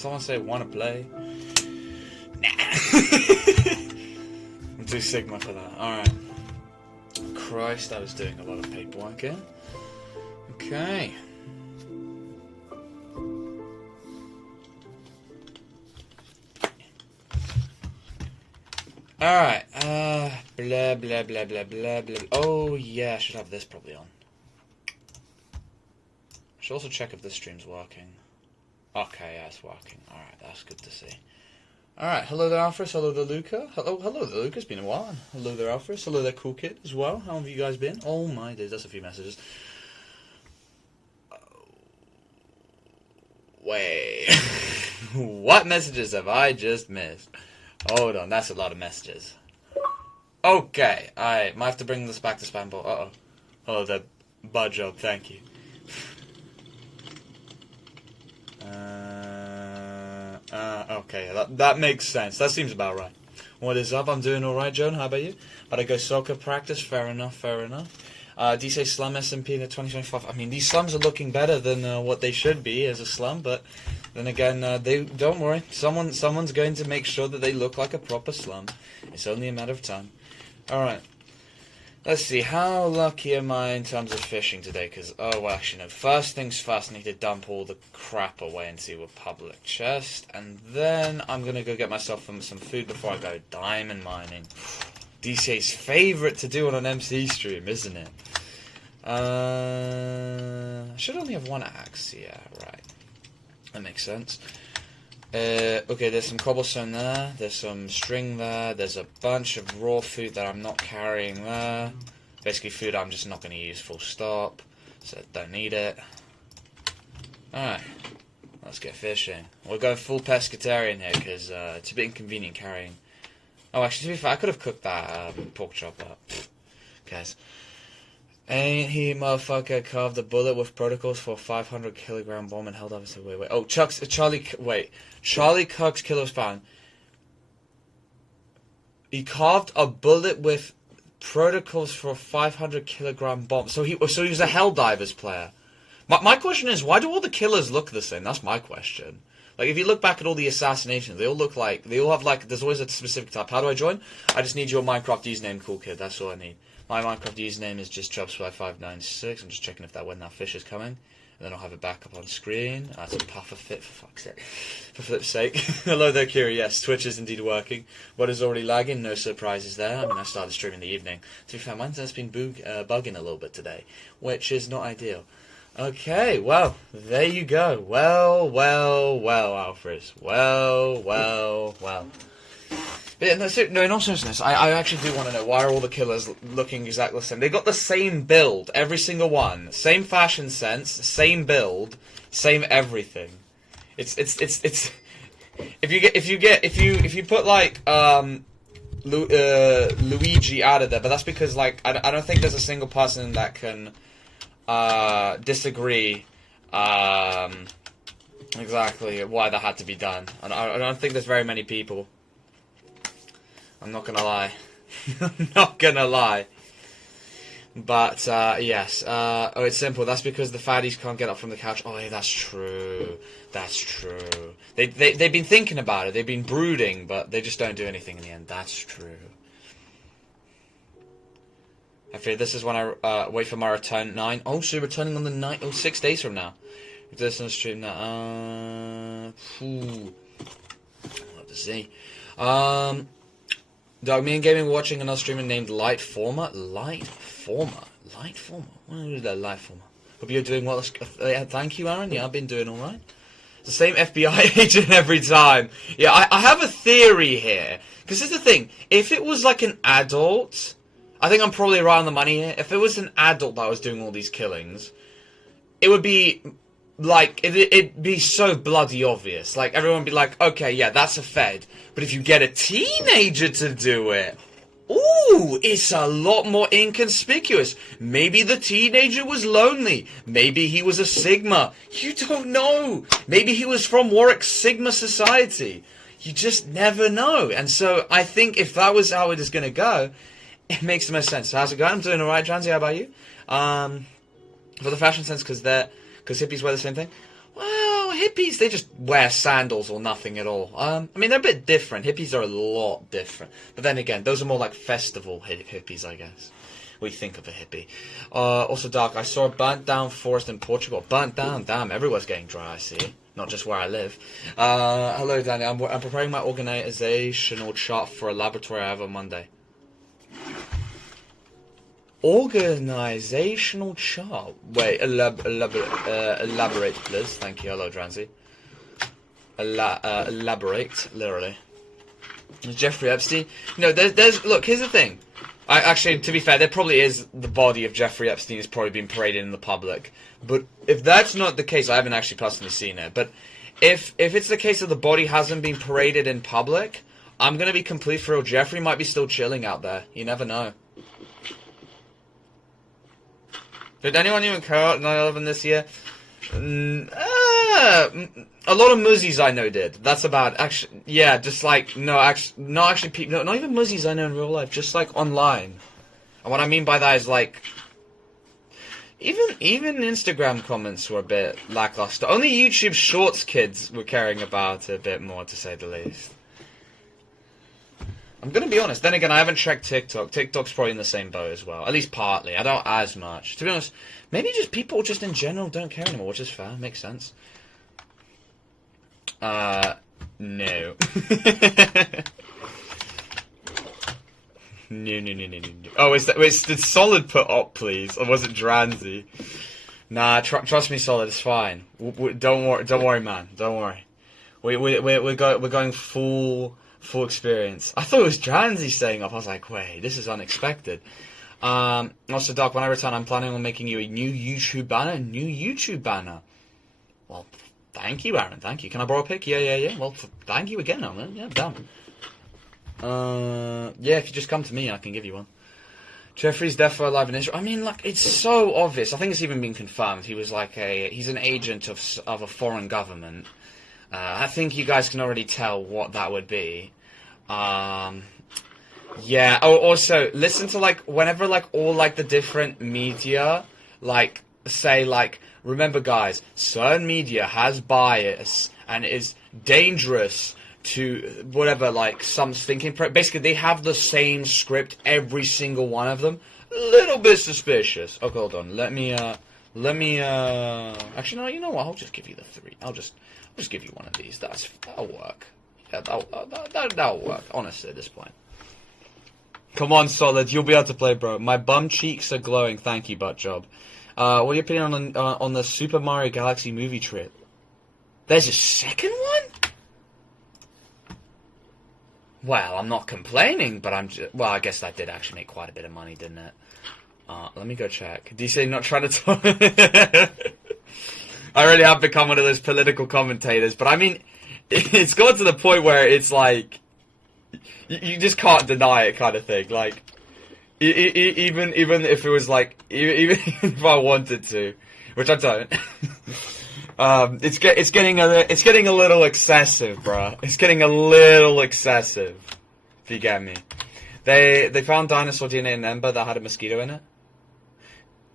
Someone say wanna play? Nah. I'm too Sigma for that. Alright. Christ, I was doing a lot of paperwork here. Okay. Alright, blah blah blah blah blah blah. Oh yeah, I should have this probably on. I should also check if this stream's working. Okay, yeah, it's working. Alright, that's good to see. Alright, hello there, Alfred. Hello there, Luca. Hello there, Luca. It's been a while. Hello there, Alfred. Hello there, Cool Kid, as well. How have you guys been? Oh my days, that's a few messages. Wait. What messages have I just missed? Hold on, that's a lot of messages. Okay, I might have to bring this back to spam ball. Uh-oh. Hello there, Bud Job, thank you. Okay, that makes sense. That seems about right. What is up? I'm doing alright, Joan. How about you? But I go soccer practice. Fair enough, fair enough. DC slum SMP in the 2025. I mean, these slums are looking better than what they should be as a slum, but then again, they don't worry. Someone's going to make sure that they look like a proper slum. It's only a matter of time. Alright. Let's see, how lucky am I in terms of fishing today? Because, oh, well, actually, no. First things first, I need to dump all the crap away into a public chest. And then I'm going to go get myself some food before I go diamond mining. DCA's favourite to do on an MC stream, isn't it? I should only have one axe. Yeah, right. That makes sense. Okay, there's some cobblestone there, there's some string there, there's a bunch of raw food that I'm not carrying there. Basically food I'm just not going to use, full stop, so don't need it. Alright, let's get fishing. We're going full pescatarian here, because it's a bit inconvenient carrying... Oh, actually, to be fair, I could have cooked that pork chop up. Guys. Ain't he, motherfucker, carved a bullet with protocols for a 500 kilogram bomb and held up and said, wait. Oh, Charlie Cook's killer was found. He carved a bullet with protocols for a 500 kilogram bomb. So he was a Helldivers player. My question is, why do all the killers look the same? That's my question. Like, if you look back at all the assassinations, they all have, like, there's always a specific type. How do I join? I just need your Minecraft username, Cool Kid. That's all I need. My Minecraft username is just chubspy596. I'm just checking if when that fish is coming. And then I'll have it back up on screen. That's a puffer fit, for fuck's sake. For flip's sake. Hello there, Kira. Yes, Twitch is indeed working. What is already lagging? No surprises there. I mean, I started streaming in the evening. To be fair, mine's just been bugging a little bit today, which is not ideal. Okay, well, there you go. Well, Alfred. Well. But no, in all seriousness, I actually do want to know, why are all the killers looking exactly the same? They got the same build, every single one. Same fashion sense, same build, same everything. It's if you put like Luigi out of there, but that's because like I don't think there's a single person that can disagree exactly why that had to be done. I don't think there's very many people. I'm not gonna lie. I'm not gonna lie. But, yes. Oh, it's simple. That's because the fatties can't get up from the couch. Oh, yeah, that's true. That's true. They've been thinking about it. They've been brooding, but they just don't do anything in the end. That's true. I fear this is when I wait for my return. 9. Oh, so you're returning on the 9. Oh, 6 days from now. If this on the stream now. I'll have to see. Dog, me and Gaming were watching another streamer named Lightformer. Lightformer? What is that, Lightformer? Hope you're doing well. Thank you, Aaron. Yeah, I've been doing alright. It's the same FBI agent every time. Yeah, I have a theory here. Because here's the thing. If it was like an adult, I think I'm probably right on the money here. If it was an adult that was doing all these killings, it would be... like, it'd be so bloody obvious. Like, everyone would be like, okay, yeah, that's a fed. But if you get a teenager to do it, ooh, it's a lot more inconspicuous. Maybe the teenager was lonely. Maybe he was a Sigma. You don't know. Maybe he was from Warwick Sigma Society. You just never know. And so, I think if that was how it is going to go, it makes the most sense. So how's it going? I'm doing alright, Transy. How about you? For the fashion sense, because hippies wear the same thing? Well, hippies, they just wear sandals or nothing at all. I mean, they're a bit different. Hippies are a lot different. But then again, those are more like festival hippies, I guess. We think of a hippie. Also, Dark, I saw a burnt down forest in Portugal. Burnt down? Damn, everywhere's getting dry, I see. Not just where I live. Hello, Danny. I'm preparing my organizational chart for a laboratory I have on Monday. Organizational chart? Wait, elaborate, please. Thank you. Hello, Dransy. Elaborate, literally. Jeffrey Epstein? No, there's... Look, here's the thing. Actually, to be fair, there probably is the body of Jeffrey Epstein is probably being paraded in the public. But if that's not the case, I haven't actually personally seen it. But if it's the case that the body hasn't been paraded in public, I'm going to be completely for real. Jeffrey might be still chilling out there. You never know. Did anyone even care about 9/11 this year? A lot of muzzies I know did. That's about actually, yeah. Just like not actually people, not even muzzies I know in real life. Just like online. And what I mean by that is like, even Instagram comments were a bit lackluster. Only YouTube Shorts kids were caring about it a bit more, to say the least. I'm gonna be honest. Then again, I haven't checked TikTok. TikTok's probably in the same boat as well. At least partly. I don't as much. To be honest, maybe just people just in general don't care anymore, which is fair. Makes sense. No. No. Oh, did Solid put up, please? Or was it Dranzy? Nah, trust me, Solid, it's fine. Don't worry, man. Don't worry. We're going full experience. I thought it was Dranzy staying up. I was like, wait, this is unexpected. Also, Doc, when I return, I'm planning on making you a new YouTube banner. Well, thank you, Aaron. Thank you. Can I borrow a pic? Yeah. Well, thank you again, man. Yeah, damn. Yeah, if you just come to me, I can give you one. Jeffrey's death for alive in Israel. I mean, like, it's so obvious. I think it's even been confirmed. He was like he's an agent of a foreign government. I think you guys can already tell what that would be. Yeah. Oh, also, listen to, like, whenever, like, all, like, the different media, like, say, like, remember, guys, certain media has bias and is dangerous to whatever, like, some thinking. Basically, they have the same script, every single one of them. A little bit suspicious. Okay, hold on. Let me, actually, no, you know what? I'll just give you the 3. I'll just give you one of these. That'll work. Yeah, that'll work, honestly, at this point. Come on, Solid. You'll be able to play, bro. My bum cheeks are glowing. Thank you, butt job. What are your opinion on the Super Mario Galaxy movie trip? There's a second one? Well, I'm not complaining, but well, I guess that did actually make quite a bit of money, didn't it? Let me go check. DC not trying to talk... I really have become one of those political commentators, but I mean, it's gone to the point where it's like, you just can't deny it kind of thing. Like, even if it was like, even if I wanted to, which I don't, it's getting a little excessive, bruh. It's getting a little excessive, if you get me. They found dinosaur DNA in Ember that had a mosquito in it.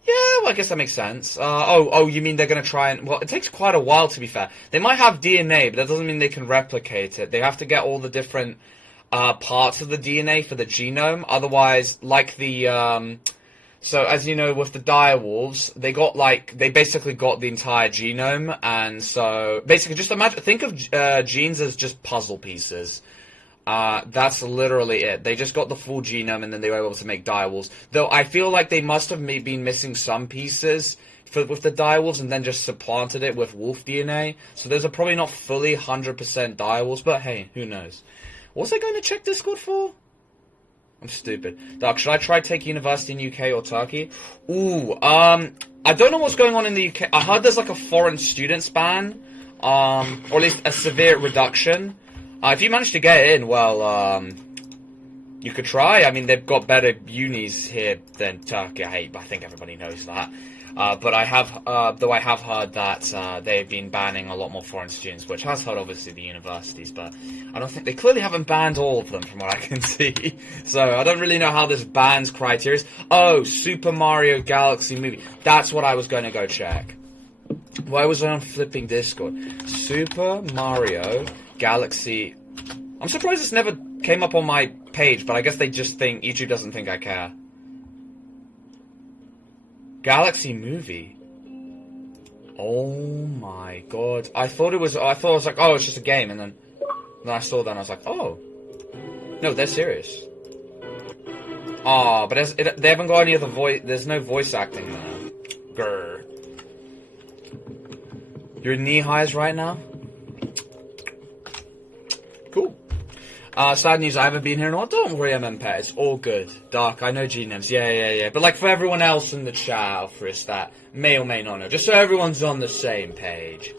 Yeah, well, I guess that makes sense. Oh, you mean they're going to try and... Well, it takes quite a while, to be fair. They might have DNA, but that doesn't mean they can replicate it. They have to get all the different parts of the DNA for the genome. Otherwise, like the... So, as you know, with the direwolves, they basically got the entire genome, and so... Basically, just think of genes as just puzzle pieces. That's literally it. They just got the full genome and then they were able to make direwolves. Though I feel like they must have been missing some pieces with the direwolves and then just supplanted it with wolf DNA. So those are probably not fully 100% direwolves, but hey, who knows. What was I going to check Discord for? I'm stupid. Doc, should I try take university in UK or Turkey? Ooh, I don't know what's going on in the UK. I heard there's like a foreign students ban, or at least a severe reduction. If you manage to get in, well, you could try. I mean, they've got better unis here than Turkey. I think everybody knows that. But I have heard that they've been banning a lot more foreign students, which has hurt, obviously, the universities. But I don't think they clearly haven't banned all of them, from what I can see. So I don't really know how this bans criteria is. Oh, Super Mario Galaxy movie. That's what I was going to go check. Why was I on flipping Discord? Super Mario Galaxy. I'm surprised this never came up on my page, but I guess they just think YouTube doesn't think I care. Galaxy movie. Oh my god! I thought it was like, oh, it's just a game, and then I saw that and I was like, oh, no, they're serious. Oh, but they haven't got any other voice. There's no voice acting there. Grr. You're in knee highs right now? Cool. Sad news, I haven't been here in a while. Don't worry, MMPet, it's all good. Dark, I know G-Nems, yeah. But like for everyone else in the chat, Fris, that may or may not know, just so everyone's on the same page.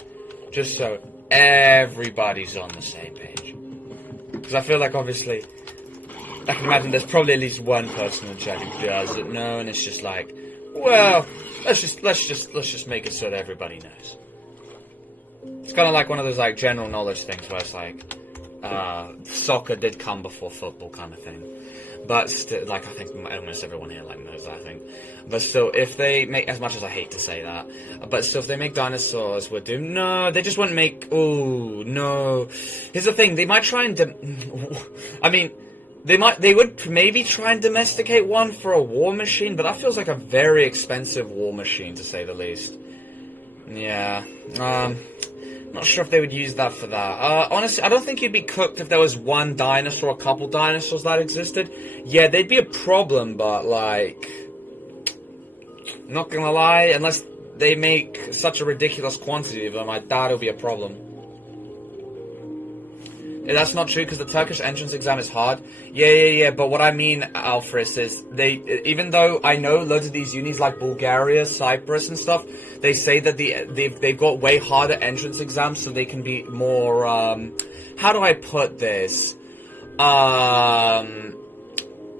Just so everybody's on the same page. Because I feel like, obviously, I can imagine there's probably at least one person in the chat who doesn't know, and it's just like, well, let's just make it so that everybody knows. It's kind of like one of those like general knowledge things where it's like, soccer did come before football kind of thing. But still, like, I think almost everyone here like knows that, I think. But still, if they make, as much as I hate to say that, but still, if they make dinosaurs, we're doomed. No, they just wouldn't make. Oh no. Here's the thing: they might try and. I mean, they would maybe try and domesticate one for a war machine, but that feels like a very expensive war machine, to say the least. Yeah. Not sure if they would use that for that. Honestly, I don't think you'd be cooked if there was one dinosaur, a couple dinosaurs that existed. Yeah, they'd be a problem, but, like, not gonna lie, unless they make such a ridiculous quantity of them, I doubt it'll be a problem. That's not true, because the Turkish entrance exam is hard. Yeah, but what I mean, Alfred, is even though I know loads of these unis like Bulgaria, Cyprus and stuff, they say that they've got way harder entrance exams so they can be more, how do I put this?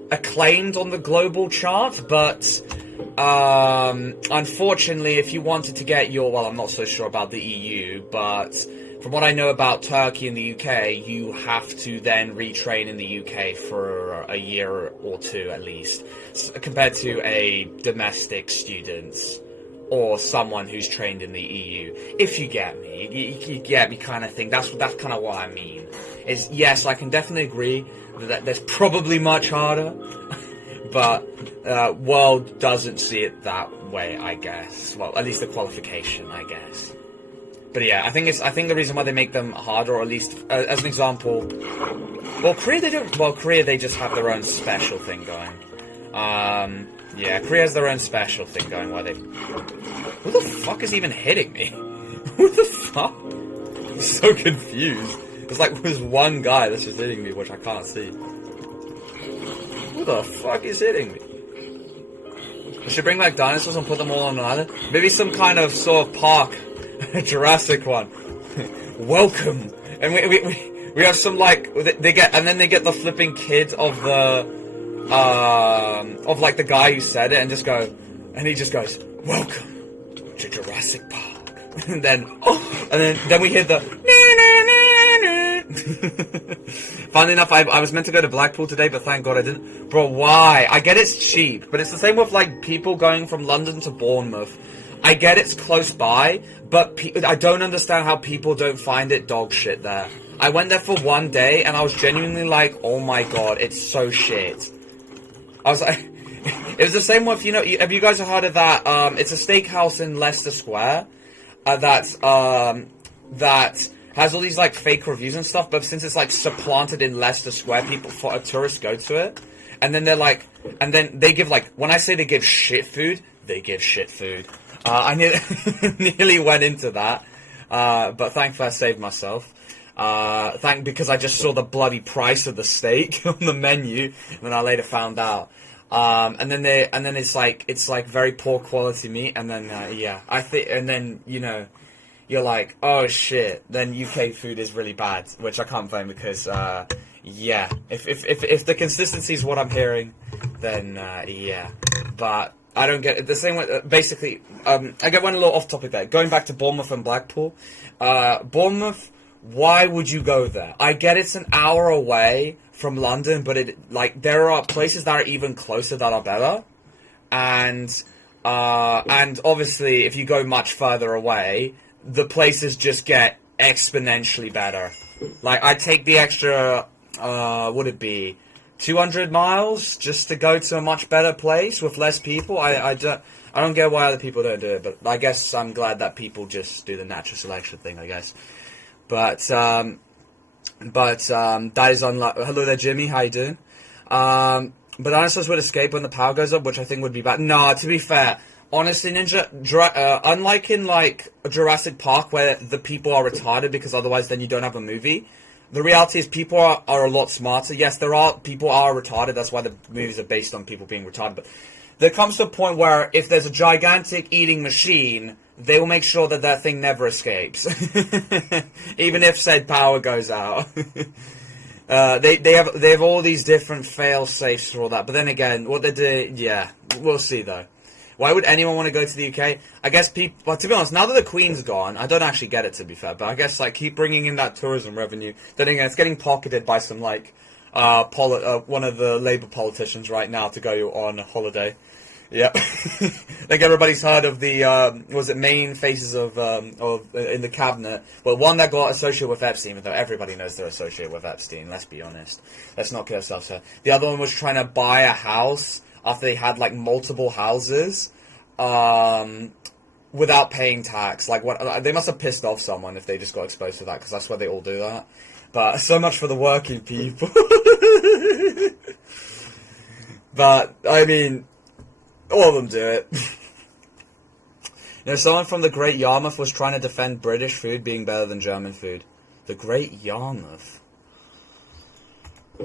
Acclaimed on the global chart, but, unfortunately, if you wanted to get your, well, I'm not so sure about the EU, but from what I know about Turkey and the UK, you have to then retrain in the UK for a year or two at least, compared to a domestic student or someone who's trained in the EU. If you get me, you get me kind of thing. That's kind of what I mean. Is yes, I can definitely agree that there's probably much harder, but world doesn't see it that way, I guess. Well, at least the qualification, I guess. But yeah, I think the reason why they make them harder, or at least as an example, well, Korea they don't. Well, Korea they just have their own special thing going. Yeah, Korea has their own special thing going. Where they, who the fuck is even hitting me? Who the fuck? I'm so confused. It's like there's one guy that's just hitting me, which I can't see. Who the fuck is hitting me? We should bring back dinosaurs and put them all on an island. Maybe some kind of sort of park. A Jurassic one. Welcome. And we have some like they get the flipping kid of the of like the guy who said it and he just goes welcome to Jurassic Park. and then we hear the Funnily enough, I was meant to go to Blackpool today, but thank God I didn't. Bro, why? I get it's cheap, but it's the same with like people going from London to Bournemouth. I get it's close by, but I don't understand how people don't find it dog shit there. I went there for one day, and I was genuinely like, oh my god, it's so shit. I was like, it was the same with, you know, have you guys heard of that, it's a steakhouse in Leicester Square, that has all these, like, fake reviews and stuff, but since it's, like, supplanted in Leicester Square, tourists go to it, and then they're like, and then they give, like, when I say they give shit food, they give shit food. I nearly went into that, but thankfully I saved myself. Because I just saw the bloody price of the steak on the menu, and then I later found out. And then it's like very poor quality meat, and then and then you know, you're like, oh shit, then UK food is really bad, which I can't blame because if the consistency is what I'm hearing, then but. I don't get it. The same way, basically, I get one a little off topic there. Going back to Bournemouth and Blackpool. Bournemouth, why would you go there? I get it's an hour away from London, but there are places that are even closer that are better. And, And obviously, if you go much further away, the places just get exponentially better. Like, I'd take the extra, would it be 200 miles just to go to a much better place with less people? I don't get why other people don't do it, but I guess I'm glad that people just do the natural selection thing, I guess. But that is unlucky. Hello there, Jimmy. How you doing? But dinosaurs would escape when the power goes up, which I think would be bad. No, to be fair, honestly, Ninja, unlike in, like, Jurassic Park, where the people are retarded because otherwise then you don't have a movie, the reality is people are a lot smarter. Yes, people are retarded, that's why the movies are based on people being retarded, but there comes to a point where if there's a gigantic eating machine, they will make sure that that thing never escapes. Even if said power goes out. They have all these different fail safes for all that. But then again, what they do, yeah, we'll see though. Why would anyone want to go to the UK? I guess people. But to be honest, now that the Queen's gone, I don't actually get it, to be fair. But I guess like keep bringing in that tourism revenue. Then again, it's getting pocketed by some like one of the Labour politicians right now to go on holiday. Yeah, like everybody's heard of the was it main faces of in the cabinet? Well, one that got associated with Epstein, though everybody knows they're associated with Epstein. Let's be honest. Let's not kid ourselves here. The other one was trying to buy a house after they had like multiple houses, without paying tax. Like what? They must have pissed off someone if they just got exposed to that, because I swear they all do that. But so much for the working people. But I mean. All of them do it. You know, someone from the Great Yarmouth was trying to defend British food being better than German food. The Great Yarmouth.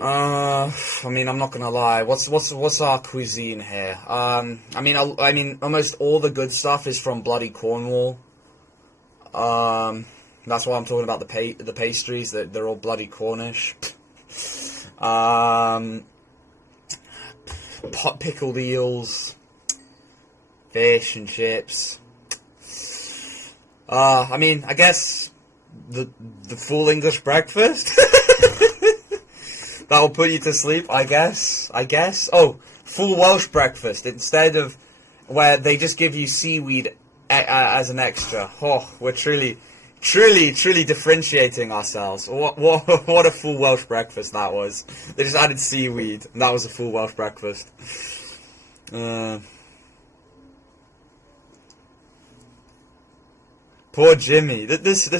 I mean, I'm not gonna lie. What's our cuisine here? I mean, almost all the good stuff is from bloody Cornwall. That's why I'm talking about the pastries. They're all bloody Cornish. Pickled eels. Fish and chips. I mean, I guess the full English breakfast. That'll put you to sleep, I guess. Oh, full Welsh breakfast instead of where they just give you seaweed as an extra. Oh, we're truly differentiating ourselves. What a full Welsh breakfast that was. They just added seaweed, and that was a full Welsh breakfast. Poor Jimmy. This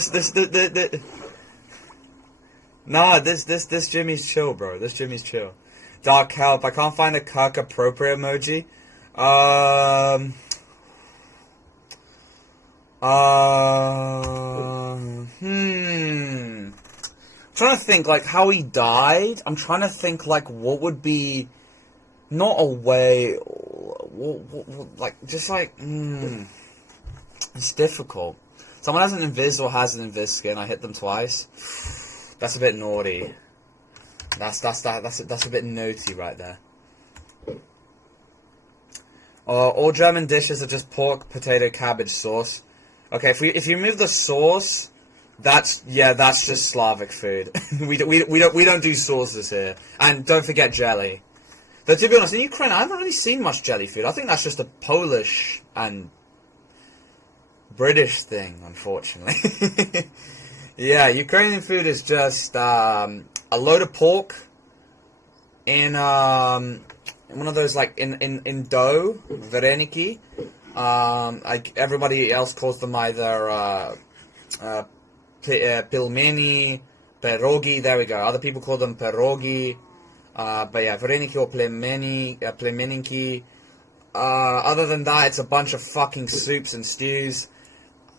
Jimmy's chill, bro. This Jimmy's chill. Dark help. I can't find a Kirk appropriate emoji. I'm trying to think like how he died. I'm trying to think like what would be not a way, like just like it's difficult. Someone has an invis or has an invis skin. I hit them twice. That's a bit naughty. That's a bit naughty right there. All German dishes are just pork, potato, cabbage sauce. Okay, if you remove the sauce, that's just Slavic food. we don't do sauces here. And don't forget jelly. But to be honest, in Ukraine, I haven't really seen much jelly food. I think that's just a Polish and British thing, unfortunately. Yeah, Ukrainian food is just a load of pork in one of those like in dough, vareniki. Everybody else calls them either pilmeni, pierogi. There we go. Other people call them pierogi. But yeah, vareniki or plemeninki. Other than that, it's a bunch of fucking soups and stews.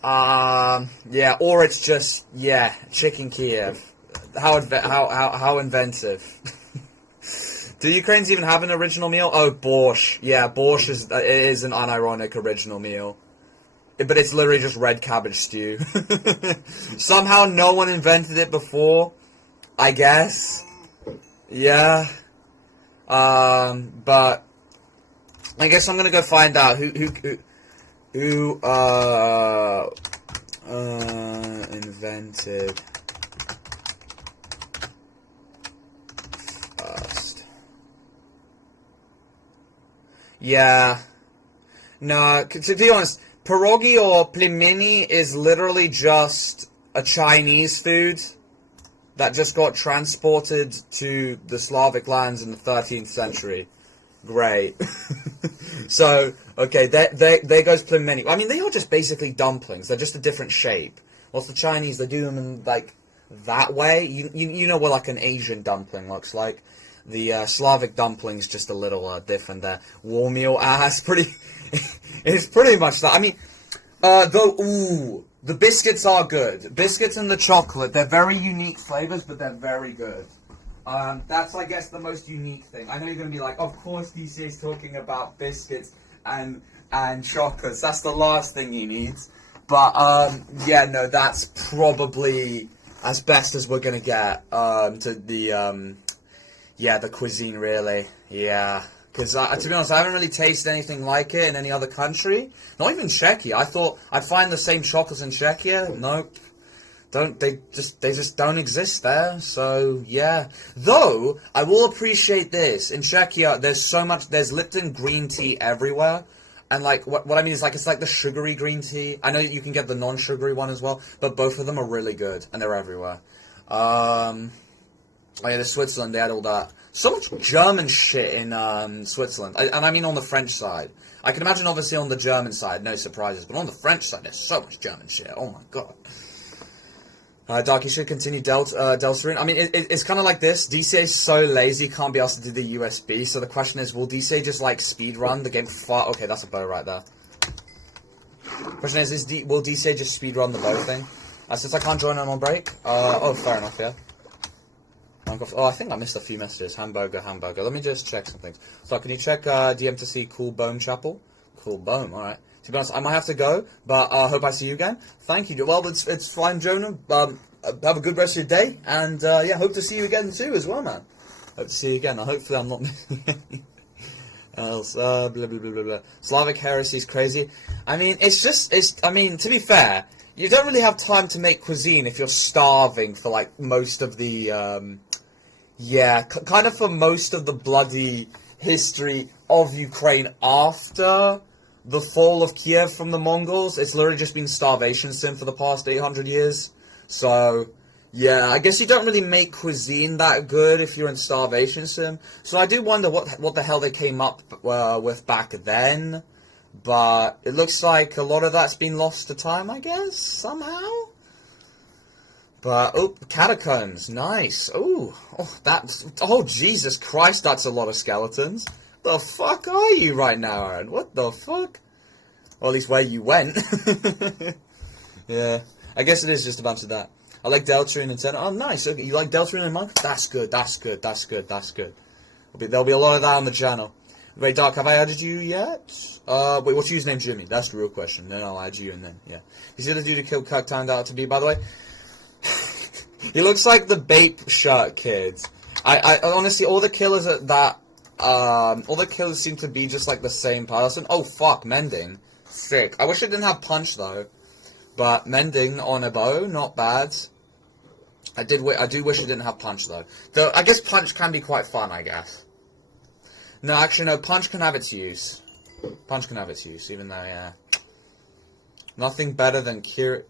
Yeah, or it's just, yeah, chicken Kiev. How inventive. Do Ukrainians even have an original meal? Oh, borscht. Yeah, borscht is an unironic original meal. But it's literally just red cabbage stew. Somehow no one invented it before, I guess. Yeah. But I guess I'm gonna go find out who invented first. Yeah. No, to be honest, pierogi or plimeni is literally just a Chinese food that just got transported to the Slavic lands in the 13th century. Great. So, okay, there goes plimeni. I mean, they are just basically dumplings. They're just a different shape. Whilst the Chinese, they do them in, like, that way. You know what, like, an Asian dumpling looks like. The Slavic dumpling's just a little different there. Warm meal ass, pretty... it's pretty much that. I mean, the biscuits are good. Biscuits and the chocolate, they're very unique flavors, but they're very good. That's, I guess, the most unique thing. I know you're going to be like, of course DCA's talking about biscuits and chocolates. That's the last thing he needs. But, yeah, no, that's probably as best as we're going to get to the, yeah, the cuisine, really. Yeah. Because, to be honest, I haven't really tasted anything like it in any other country. Not even Czechia. I thought I'd find the same chocolates in Czechia. Nope. They just don't exist there. So, yeah. Though, I will appreciate this. In Czechia, there's Lipton green tea everywhere. And, like, what I mean is, like, it's like the sugary green tea. I know you can get the non-sugary one as well, but both of them are really good, and they're everywhere. Oh, yeah, the Switzerland, they had all that. So much German shit in Switzerland, and I mean on the French side. I can imagine, obviously, on the German side, no surprises, but on the French side, there's so much German shit. Oh my god. Dark, you should continue Deltarune. I mean, it's kind of like this. DCA is so lazy, can't be asked to do the USB, so the question is, will DCA just, like, speedrun the game far... Okay, that's a bow right there. Question is will DCA just speedrun the bow thing? Since I can't join in on break. Oh, fair enough, yeah. Oh, I think I missed a few messages. Hamburger. Let me just check some things. So, can you check DM to see Cool Bohm Chapel? Cool Bohm, alright. To be honest, I might have to go, but I hope I see you again. Thank you. Well, it's fine, Jonah. Have a good rest of your day, and yeah, hope to see you again too as well, man. Hope to see you again. Hopefully I'm not missing anything else. Blah, blah, blah, blah, blah. Slavic heresy is crazy. I mean, I mean, to be fair, you don't really have time to make cuisine if you're starving for, like, most of the, yeah, kind of for most of the bloody history of Ukraine after the fall of Kiev from the Mongols. It's literally just been starvation sim for the past 800 years. So, yeah, I guess you don't really make cuisine that good if you're in starvation sim. So I do wonder what the hell they came up with back then. But it looks like a lot of that's been lost to time, I guess, somehow. But, oh, catacombs, nice. Ooh, oh, Jesus Christ, that's a lot of skeletons. The fuck are you right now, Aaron? What the fuck? Or at least where you went. Yeah, I guess it is just a bunch of that. I like Deltarune and Nintendo. Oh, nice. Okay, you like Deltarune and Monk? That's good. There'll be a lot of that on the channel. Wait, Dark, have I added you yet? Wait, what's your username, Jimmy? That's the real question. Then I'll add you, and then, yeah. You see the dude who killed Kirk turned out to be, by the way? He looks like the Bape shirt kid. I honestly, all the killers all the killers seem to be just like the same person. Oh fuck, mending. Sick. I wish it didn't have punch though. But mending on a bow, not bad. I do wish it didn't have punch though. Though I guess punch can be quite fun, I guess. No, actually no, punch can have its use. Punch can have its use, even though, yeah. Nothing better than cure.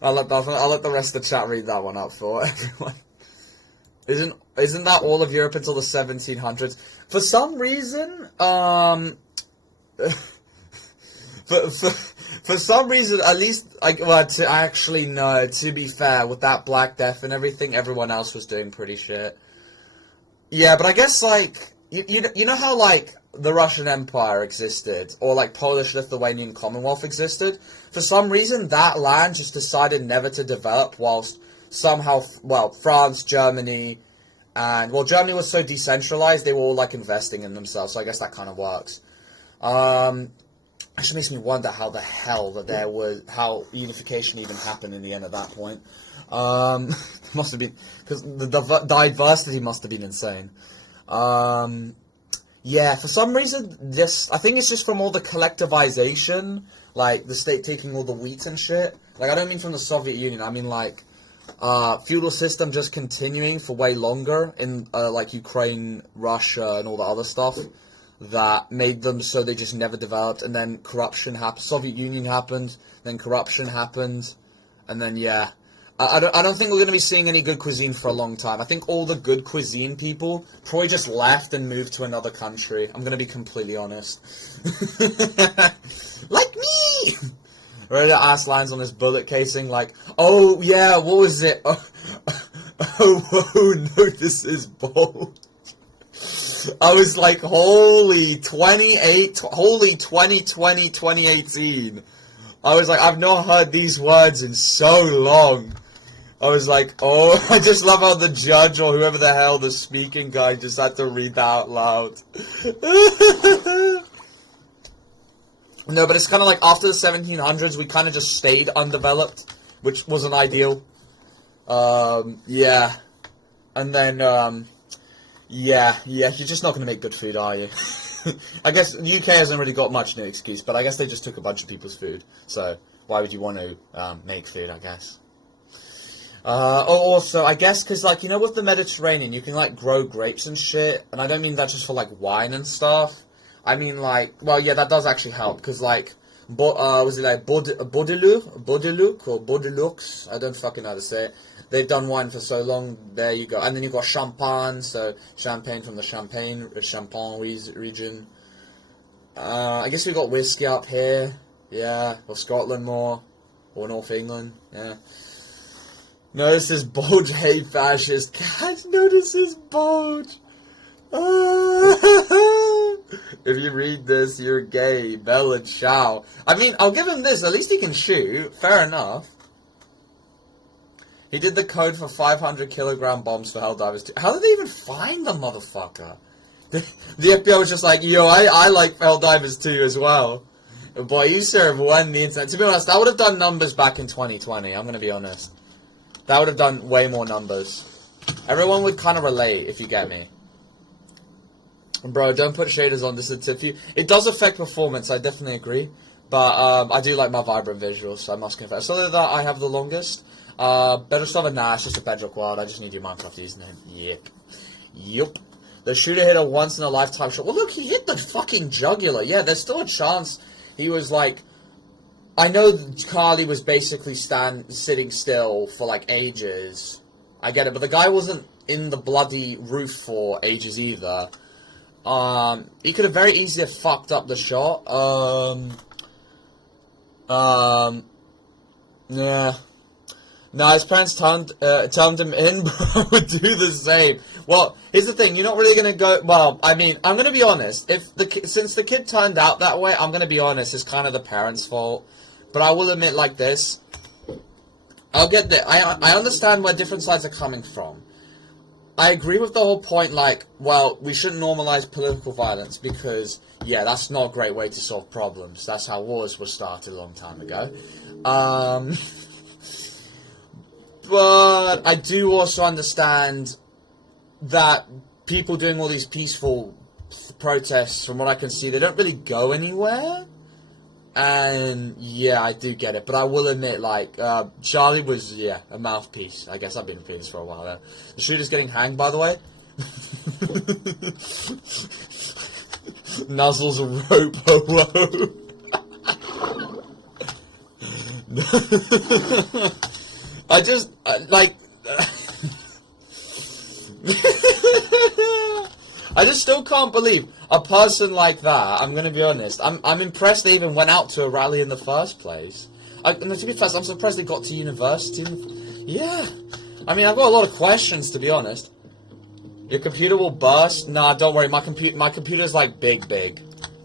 I'll let the rest of the chat read that one out for everyone. Isn't that all of Europe until the 1700s? For some reason, for some reason, at least, to be fair, with that Black Death and everything, everyone else was doing pretty shit. Yeah, but I guess, like, you know how, like, the Russian Empire existed, or, like, Polish-Lithuanian Commonwealth existed? For some reason, that land just decided never to develop, whilst somehow, well, France, Germany, and, well, Germany was so decentralized, they were all, like, investing in themselves, so I guess that kind of works. Actually makes me wonder how the hell how unification even happened in the end at that point. Must have been, because the diversity must have been insane. Yeah, for some reason, I think it's just from all the collectivization, like, the state taking all the wheat and shit. Like, I don't mean from the Soviet Union, I mean, like, feudal system just continuing for way longer in, like, Ukraine, Russia, and all the other stuff. that made them so they just never developed, and then corruption happened. Soviet Union happened, then corruption happened, and then yeah. I don't think we're going to be seeing any good cuisine for a long time. I think all the good cuisine people probably just left and moved to another country. I'm going to be completely honest. Like me! Ready to ask lines on this bullet casing like, oh yeah, what was it? Oh no, this is bold. I was like, holy 2020, 2018. I was like, I've not heard these words in so long. I was like, oh, I just love how the judge or whoever the hell the speaking guy just had to read that out loud. No, but it's kind of like after the 1700s, we kind of just stayed undeveloped, which wasn't ideal. Yeah. And then, yeah, you're just not going to make good food, are you? I guess the UK hasn't really got much no excuse, but I guess they just took a bunch of people's food. So why would you want to make food, I guess? Also, I guess, because, like, you know, with the Mediterranean, you can, like, grow grapes and shit, and I don't mean that just for, like, wine and stuff. I mean, like, well, yeah, that does actually help, because, like, was it, like, Bordeaux, or Bordeaux, I don't fucking know how to say it. They've done wine for so long, there you go. And then you've got champagne, so champagne from the Champagne region. I guess we've got whiskey up here, yeah, or Scotland more, or North England, yeah. Notice this bulge, hey fascist. Guys, notice this bulge. If you read this, you're gay. Bella Chow. I mean, I'll give him this. At least he can shoot. Fair enough. He did the code for 500 kilogram bombs for Helldivers 2. How did they even find the motherfucker? The FBI was just like, yo, I like Helldivers 2 as well. Boy, you serve when the internet. To be honest, I would have done numbers back in 2020. I'm going to be honest. That would have done way more numbers. Everyone would kind of relate, if you get me. Bro, don't put shaders on. This is a tip for you. It does affect performance, I definitely agree. But I do like my vibrant visuals, so I must confess. So that I have the longest. Better stuff than nah, it's just a bedrock world. I just need your Minecraft username. Yep. The shooter hit a once-in-a-lifetime shot. Well, look, he hit the fucking jugular. Yeah, there's still a chance he was like... I know Carly was basically sitting still for, like, ages. I get it, but the guy wasn't in the bloody roof for ages either. He could have very easily fucked up the shot. Yeah. No, his parents turned him in, bro, would do the same. Well, here's the thing, you're not really gonna go, well, I mean, I'm gonna be honest, since the kid turned out that way, I'm gonna be honest, it's kind of the parents' fault. But I will admit like this, I'll get there, I understand where different sides are coming from. I agree with the whole point, like, well, we shouldn't normalize political violence because, yeah, that's not a great way to solve problems. That's how wars were started a long time ago. But I do also understand that people doing all these peaceful protests, from what I can see, they don't really go anywhere. And, yeah, I do get it. But I will admit, like, Charlie was, yeah, a mouthpiece. I guess I've been repeating this for a while now. The shooter's getting hanged, by the way. Nuzzles a rope, hello. I just, like... I just still can't believe a person like that, I'm going to be honest, I'm impressed they even went out to a rally in the first place. To be fair, I'm surprised they got to university. Yeah. I mean, I've got a lot of questions, to be honest. Your computer will burst? Nah, don't worry, my computer's like big.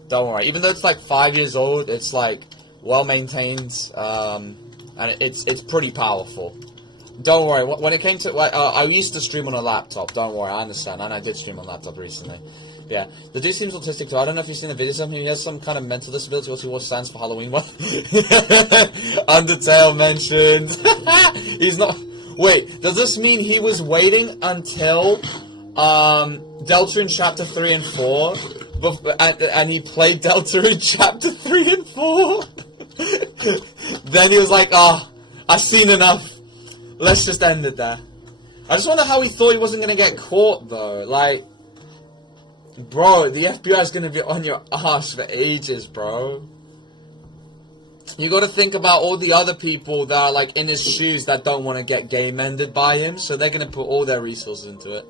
Don't worry. Even though it's like 5 years old, it's like well-maintained, and it's pretty powerful. Don't worry, when it came to, like, I used to stream on a laptop, don't worry, I understand, and I did stream on a laptop recently. Yeah, the dude seems autistic too. I don't know if you've seen the video of him, he has some kind of mental disability, what he was stands for Halloween, what? Undertale mentioned. He's not, wait, does this mean he was waiting until, Delta in Chapter 3 and 4, and he played Delta in Chapter 3 and 4? Then he was like, I've seen enough. Let's just end it there. I just wonder how he thought he wasn't going to get caught, though. Like, Bro, the FBI is gonna be on your ass for ages, bro. You gotta think about all the other people that are, like, in his shoes that don't want to get game ended by him, so they're gonna put all their resources into it.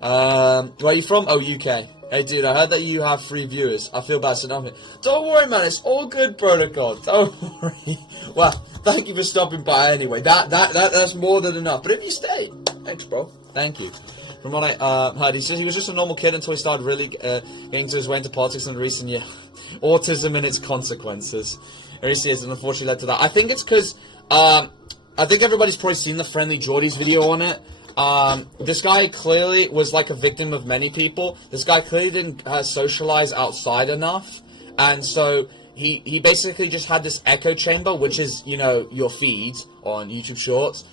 Where are you from? Oh, UK. Hey, dude, I heard that you have 3 viewers. I feel bad, so don't worry, man. It's all good, protocol. Don't worry. Well, thank you for stopping by anyway. That's more than enough. But if you stay, thanks, bro. Thank you. From what I heard, he was just a normal kid until he started really getting to his way into politics in recent years. Autism and its consequences. Recent years, and unfortunately led to that. I think it's because I think everybody's probably seen the Friendly Geordies video on it. This guy clearly was like a victim of many people. This guy clearly didn't socialize outside enough, and so he basically just had this echo chamber, which is, you know, your feeds on YouTube Shorts,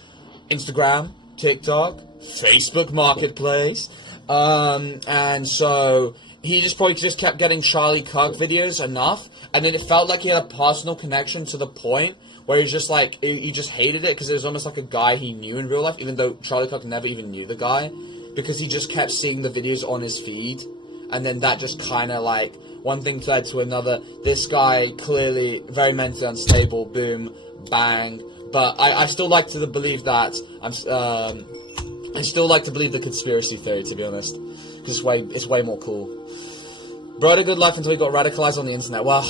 Instagram, TikTok, Facebook Marketplace, and so he probably kept getting Charlie Kirk videos enough, and then it felt like he had a personal connection to the point where he just, like, he just hated it because it was almost like a guy he knew in real life, even though Charlie Kirk never even knew the guy, because he just kept seeing the videos on his feed, and then that just kind of, like, one thing led to another. This guy, clearly very mentally unstable, boom, bang, but I still like to believe that, I still like to believe the conspiracy theory, to be honest, because it's way more cool. Bro had a good life until he got radicalized on the internet. Well,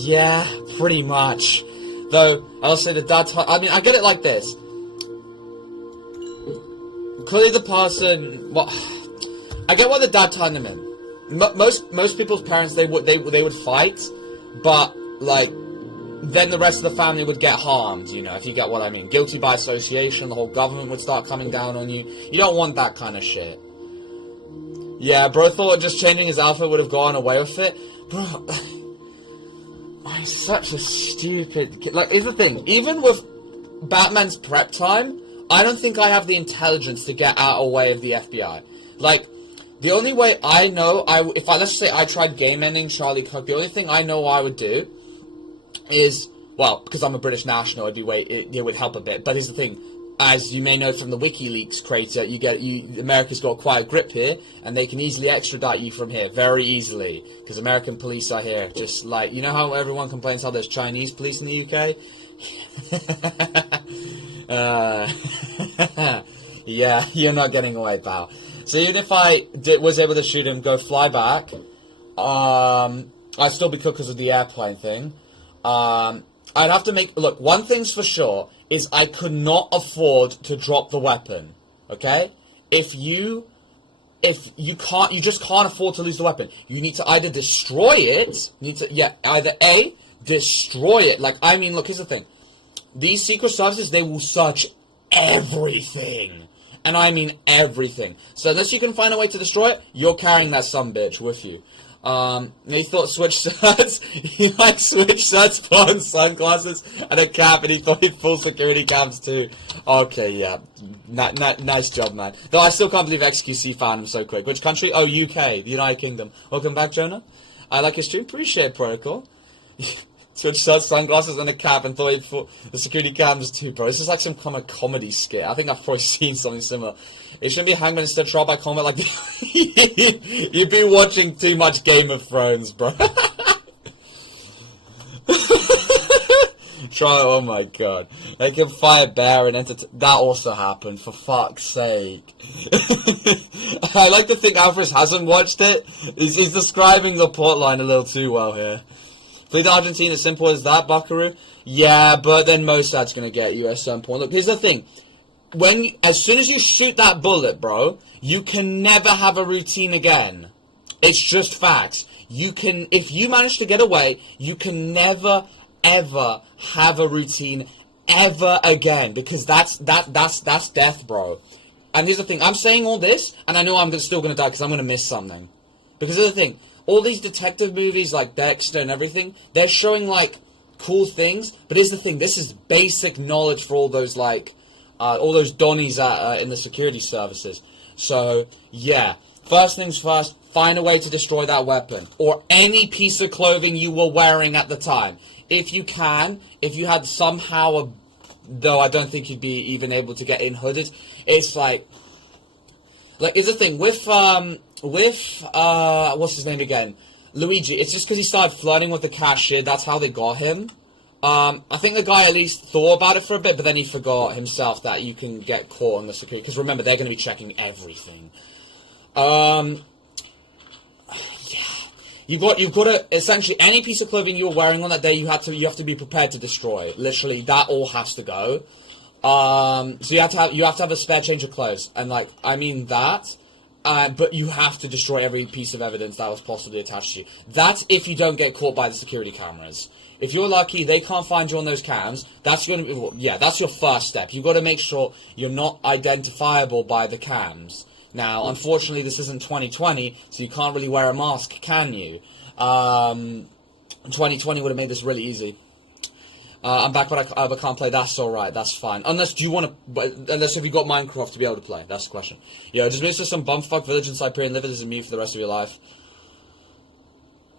yeah, pretty much. Though, I'll say the dad... I mean, I get it like this. Clearly the person... Well, I get why the dad turned him in. Most people's parents, they would fight, but, like, then the rest of the family would get harmed, you know, if you get what I mean. Guilty by association, the whole government would start coming down on you. You don't want that kind of shit. Yeah, bro thought just changing his outfit would have gone away with it. Bro... I'm such a stupid kid. Like, here's the thing. Even with Batman's prep time, I don't think I have the intelligence to get out of the way of the FBI. Like, the only way I know, let's say I tried game ending Charlie Kirk, the only thing I know I would do is, well, because I'm a British national, it would help a bit. But here's the thing. As you may know from the WikiLeaks crater, America's got quite a grip here, and they can easily extradite you from here, very easily, because American police are here, just like, you know how everyone complains how there's Chinese police in the UK? Yeah, you're not getting away, pal. So even if I was able to shoot him, go fly back, I'd still be cooked because of the airplane thing. I'd have to look, one thing's for sure, is I could not afford to drop the weapon, okay? If you just can't afford to lose the weapon. You need to either destroy it, either A, destroy it. Like, I mean, look, here's the thing. These secret services, they will search everything. And I mean everything. So unless you can find a way to destroy it, you're carrying that sumbitch with you. He thought switch shirts, he liked switch shirts, put on sunglasses, and a cap, and he thought he'd full security cams too. Okay, yeah. Nice job, man. Though I still can't believe XQC found him so quick. Which country? Oh, UK, the United Kingdom. Welcome back, Jonah. I like your stream, appreciate it, protocol. Switch shirts, sunglasses, and a cap, and thought he'd full the security cams too, bro. This is like some kind of comedy skit. I think I've probably seen something similar. It shouldn't be a hangman instead of trial by combat like... You've been watching too much Game of Thrones, bro. Oh my god. They can fight bear and that also happened, for fuck's sake. I like to think Alfred hasn't watched it. He's describing the plotline a little too well here. Flee to Argentina, as simple as that, buckaroo? Yeah, but then Mossad's gonna get you at some point. Look, here's the thing. As soon as you shoot that bullet, bro, you can never have a routine again. It's just facts. If you manage to get away, you can never, ever have a routine ever again, because that's death, bro. And here's the thing. I'm saying all this, and I know I'm still gonna die because I'm gonna miss something. Because here's the thing. All these detective movies like Dexter and everything, they're showing like cool things, but here's the thing. This is basic knowledge for all those like. All those Donnies in the security services. So, yeah. First things first, find a way to destroy that weapon. Or any piece of clothing you were wearing at the time. If you can, if you had somehow though I don't think you'd be even able to get in hooded, it's like... Like, here's the thing, with what's his name again? Luigi, it's just because he started flirting with the cashier, that's how they got him. I think the guy at least thought about it for a bit, but then he forgot himself that you can get caught on the security, because remember, they're going to be checking everything. You've got to, essentially, any piece of clothing you were wearing on that day, you have to be prepared to destroy. Literally, that all has to go. So you have to have a spare change of clothes, and like, I mean that, but you have to destroy every piece of evidence that was possibly attached to you. That's if you don't get caught by the security cameras. If you're lucky, they can't find you on those cams. That's going to be, that's your first step. You've got to make sure you're not identifiable by the cams. Now, unfortunately, this isn't 2020, so you can't really wear a mask, can you? 2020 would have made this really easy. I'm back, but I can't play. That's alright, that's fine. Unless if you got Minecraft to be able to play. That's the question. Yo, just move to some bumfuck village in Siberia and live as a mute for the rest of your life.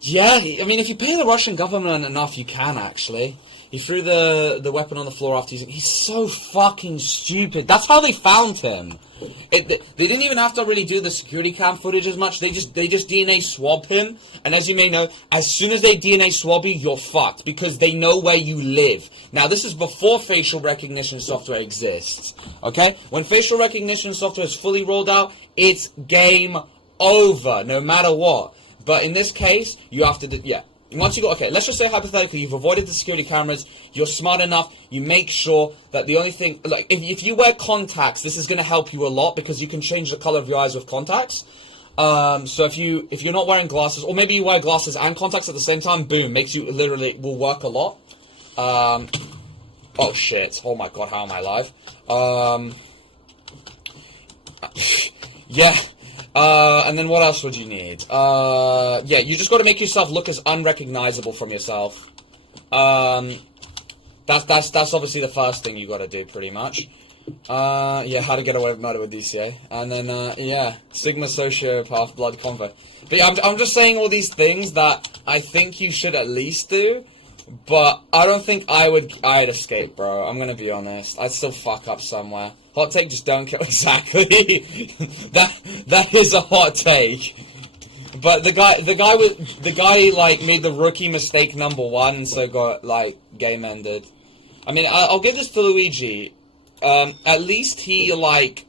Yeah, I mean, if you pay the Russian government enough, you can, actually. He threw the weapon on the floor after using... He's so fucking stupid. That's how they found him. They didn't even have to really do the security cam footage as much. They just DNA swab him. And as you may know, as soon as they DNA swab you, you're fucked. Because they know where you live. Now, this is before facial recognition software exists. Okay? When facial recognition software is fully rolled out, it's game over. No matter what. But in this case, you have to... Once you go, okay, let's just say hypothetically, you've avoided the security cameras, you're smart enough, you make sure that the only thing, like, if you wear contacts, this is going to help you a lot, because you can change the color of your eyes with contacts. So if you're not wearing glasses, or maybe you wear glasses and contacts at the same time, boom, makes you, literally, will work a lot. Oh shit, oh my god, how am I alive? Yeah. And then what else would you need? You just got to make yourself look as unrecognizable from yourself. That's obviously the first thing you got to do, pretty much. How to get away with murder with DCA, and then Sigma Sociopath Blood Convo. But yeah, I'm just saying all these things that I think you should at least do. But I don't think I'd escape, bro. I'm gonna be honest. I'd still fuck up somewhere. Hot take, just don't kill. Exactly. that is a hot take. But the guy like made the rookie mistake #1, and so got like game ended. I mean, I'll give this to Luigi. At least he like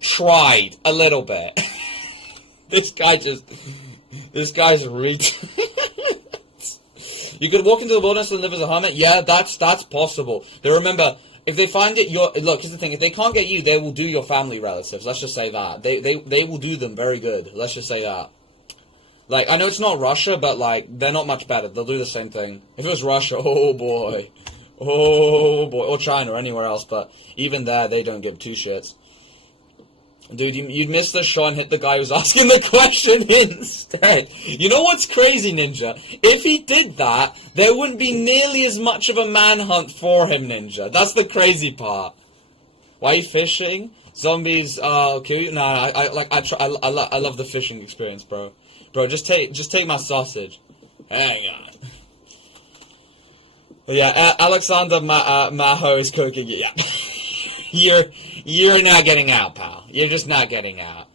tried a little bit. This guy's retard. You could walk into the wilderness and live as a hermit? Yeah, that's possible. But remember, if they find it, look, here's the thing, if they can't get you, they will do your family relatives. Let's just say that. They will do them very good. Let's just say that. Like, I know it's not Russia, but, like, they're not much better. They'll do the same thing. If it was Russia, oh boy. Or China, or anywhere else, but even there, they don't give two shits. Dude, you'd miss the shot and hit the guy who's asking the question instead. You know what's crazy, Ninja? If he did that, there wouldn't be nearly as much of a manhunt for him, Ninja. That's the crazy part. Why are you fishing? Zombies, kill you? Nah, I love the fishing experience, bro. Bro, just take my sausage. Hang on. Yeah, Alexander Maho is cooking. Yeah. You're not getting out, pal. You're just not getting out.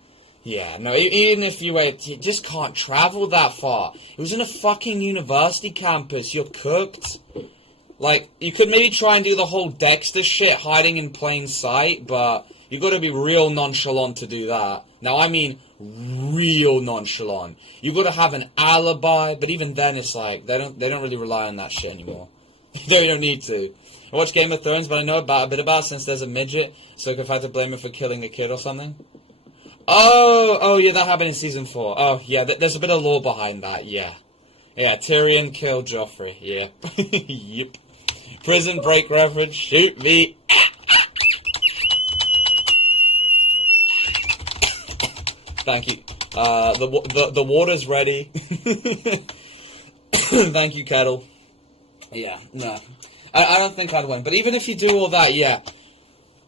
Yeah, no, even if you wait, you just can't travel that far. It was in a fucking university campus. You're cooked. Like, you could maybe try and do the whole Dexter shit, hiding in plain sight, but you gotta be real nonchalant to do that. Now, I mean real nonchalant. You gotta have an alibi, but even then it's like, they don't really rely on that shit anymore. They don't need to. I watch Game of Thrones, but I know a bit about it since there's a midget, so if I had to blame him for killing a kid or something. Oh, yeah, that happened in Season 4. Oh, yeah, there's a bit of lore behind that, yeah. Yeah, Tyrion killed Joffrey, yeah. Yep. Prison Break reference, shoot me. Thank you. The water's ready. Thank you, Kettle. Yeah, no. I don't think I'd win. But even if you do all that, yeah.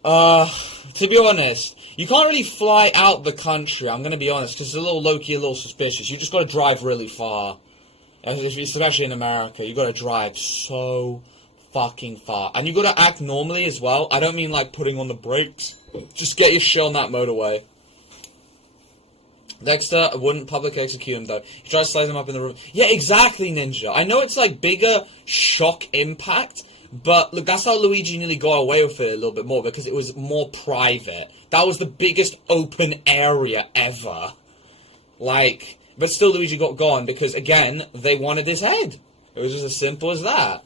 To be honest, you can't really fly out the country, I'm going to be honest, because it's a little low-key, a little suspicious. You just got to drive really far. Especially in America, you got to drive so fucking far. And you got to act normally as well. I don't mean like putting on the brakes. Just get your shit on that motorway. Dexter wouldn't public execute him, though. He tried to slice him up in the room. Yeah, exactly, Ninja. I know it's, like, bigger shock impact, but look, that's how Luigi nearly got away with it a little bit more, because it was more private. That was the biggest open area ever. Like, but still Luigi got gone, because, again, they wanted his head. It was just as simple as that.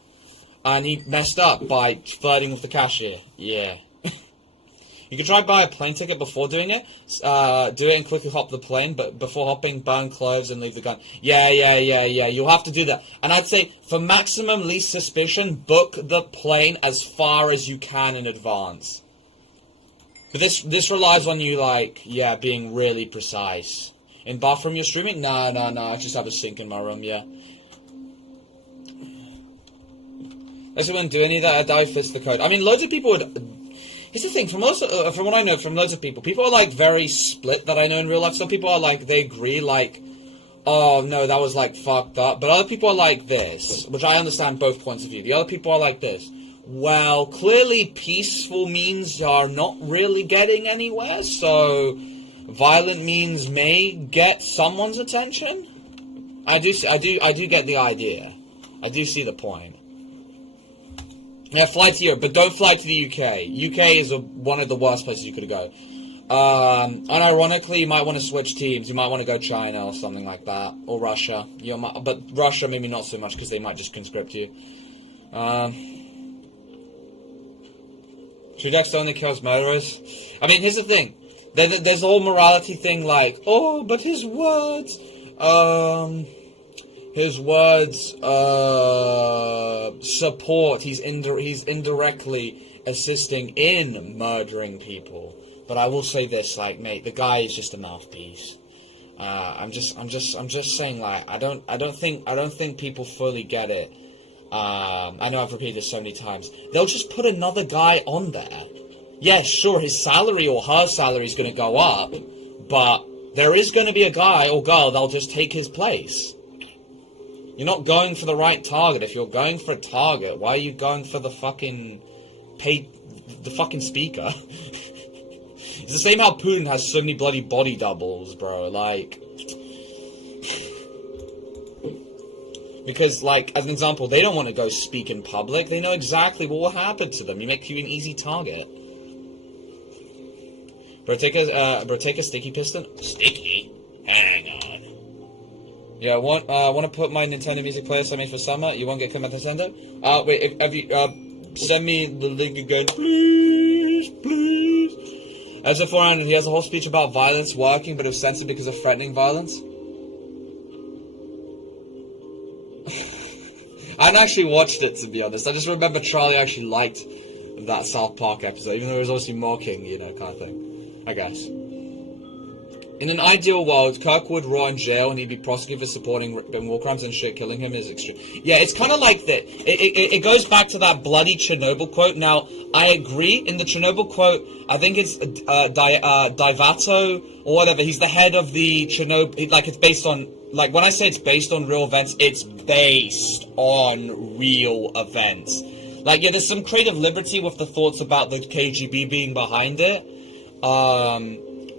And he messed up by flirting with the cashier. Yeah. You can try buy a plane ticket before doing it. Do it and quickly hop the plane, but before hopping, burn clothes and leave the gun. Yeah. You'll have to do that. And I'd say, for maximum least suspicion, book the plane as far as you can in advance. But this relies on you, like, yeah, being really precise. In bathroom you're streaming? No. I just have a sink in my room, yeah. I wouldn't do any of that. I doubt it fits the code. I mean, loads of people would... Here's the thing, from what I know from loads of people are, like, very split that I know in real life. Some people are, like, they agree, like, oh, no, that was, like, fucked up. But other people are like this, which I understand both points of view. The other people are like this. Well, clearly peaceful means are not really getting anywhere, so violent means may get someone's attention. I do get the idea. I do see the point. Yeah, fly to Europe, but don't fly to the UK. UK is one of the worst places you could go. Unironically, you might want to switch teams. You might want to go China or something like that, or Russia. But Russia, maybe not so much, because they might just conscript you. Should Dexter only kills murderers? I mean, here's the thing. There's a whole morality thing, like, oh, but his words... His words support. He's indirectly assisting in murdering people. But I will say this, like, mate, the guy is just a mouthpiece. I'm just saying, like, I don't think people fully get it. I know I've repeated this so many times. They'll just put another guy on there. Yeah, sure, his salary or her salary is going to go up, but there is going to be a guy or girl that'll just take his place. You're not going for the right target. If you're going for a target, why are you going for the fucking speaker? It's the same how Putin has so many bloody body doubles, bro. Like, because, like, as an example, they don't want to go speak in public. They know exactly what will happen to them. You make you an easy target. Bro, take a sticky piston. Sticky? Hang on. Yeah, want to put my Nintendo Music playlist I made for summer? You won't get come at Nintendo? Wait, have you, send me the link again, please. As a 400, he has a whole speech about violence working, but it was censored because of threatening violence. I hadn't actually watched it, to be honest. I just remember Charlie actually liked that South Park episode, even though it was obviously mocking, you know, kind of thing. I guess. In an ideal world, Kirk would rot in jail and he'd be prosecuted for supporting war crimes and shit. Killing him is extreme. Yeah, it's kind of like that. It goes back to that bloody Chernobyl quote. Now, I agree. In the Chernobyl quote, I think it's Divato or whatever. He's the head of the Chernobyl. Like, it's based on... Like, when I say it's based on real events, it's based on real events. Like, yeah, there's some creative liberty with the thoughts about the KGB being behind it.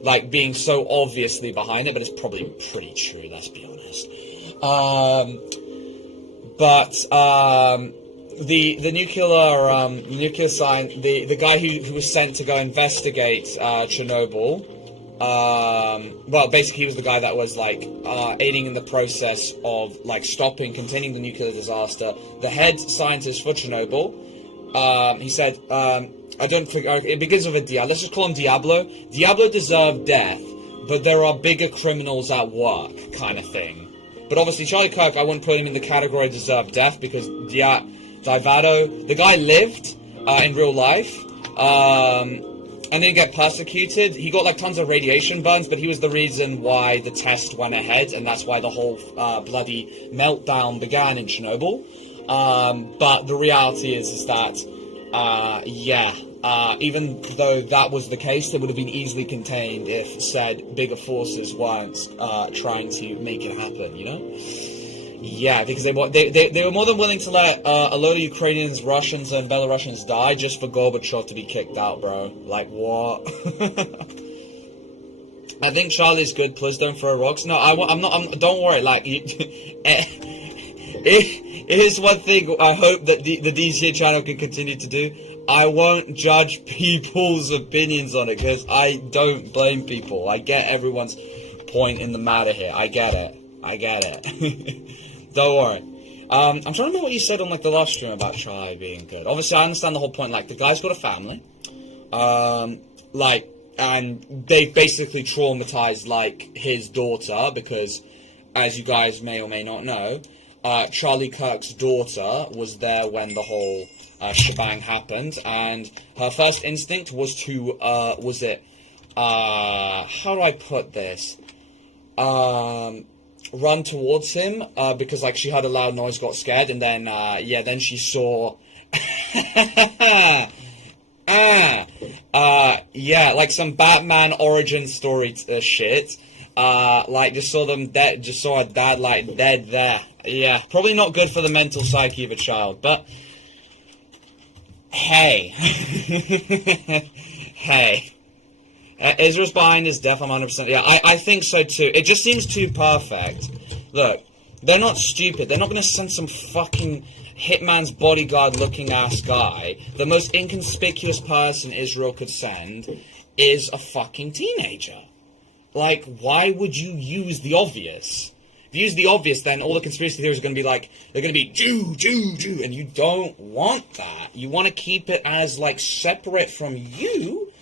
Like, being so obviously behind it, but it's probably pretty true, let's be honest. The nuclear science, the guy who was sent to go investigate Chernobyl, well, basically he was the guy that was, like, aiding in the process of, like, containing the nuclear disaster. The head scientist for Chernobyl, he said, I don't think... It begins with a D. Let's just call him Diablo. Diablo deserved death, but there are bigger criminals at work, kind of thing. But obviously, Charlie Kirk, I wouldn't put him in the category deserved death, because Divato... The guy lived in real life, and didn't get persecuted. He got, like, tons of radiation burns, but he was the reason why the test went ahead, and that's why the whole bloody meltdown began in Chernobyl. But the reality is that... even though that was the case, it would have been easily contained if said bigger forces weren't trying to make it happen, you know? Yeah, because they were more than willing to let a load of Ukrainians, Russians, and Belarusians die just for Gorbachev to be kicked out, bro. Like, what? I think Charlie's good. Please don't throw rocks. No, I'm not. Don't worry. Like, here's one thing I hope that the DCA channel can continue to do. I won't judge people's opinions on it because I don't blame people. I get everyone's point in the matter here. I get it. Don't worry. I'm trying to remember what you said on like the last stream about Charlie being good. Obviously, I understand the whole point. Like, the guy's got a family. And they basically traumatized, like, his daughter, because, as you guys may or may not know, Charlie Kirk's daughter was there when the whole shebang happened, and her first instinct was to, how do I put this? Run towards him, because, like, she heard a loud noise, got scared, and then, then she saw... like some Batman origin story shit. Like, just saw them dead, just saw a dad, like, dead there. Yeah, probably not good for the mental psyche of a child, but... Hey. Hey. Israel's behind his death, I'm 100%... Yeah, I think so too. It just seems too perfect. Look, they're not stupid. They're not gonna send some fucking... Hitman's bodyguard-looking ass guy. The most inconspicuous person Israel could send is a fucking teenager. Like, why would you use the obvious? If you use the obvious, then all the conspiracy theories are going to be like, they're going to be Jew, and you don't want that. You want to keep it as, like, separate from you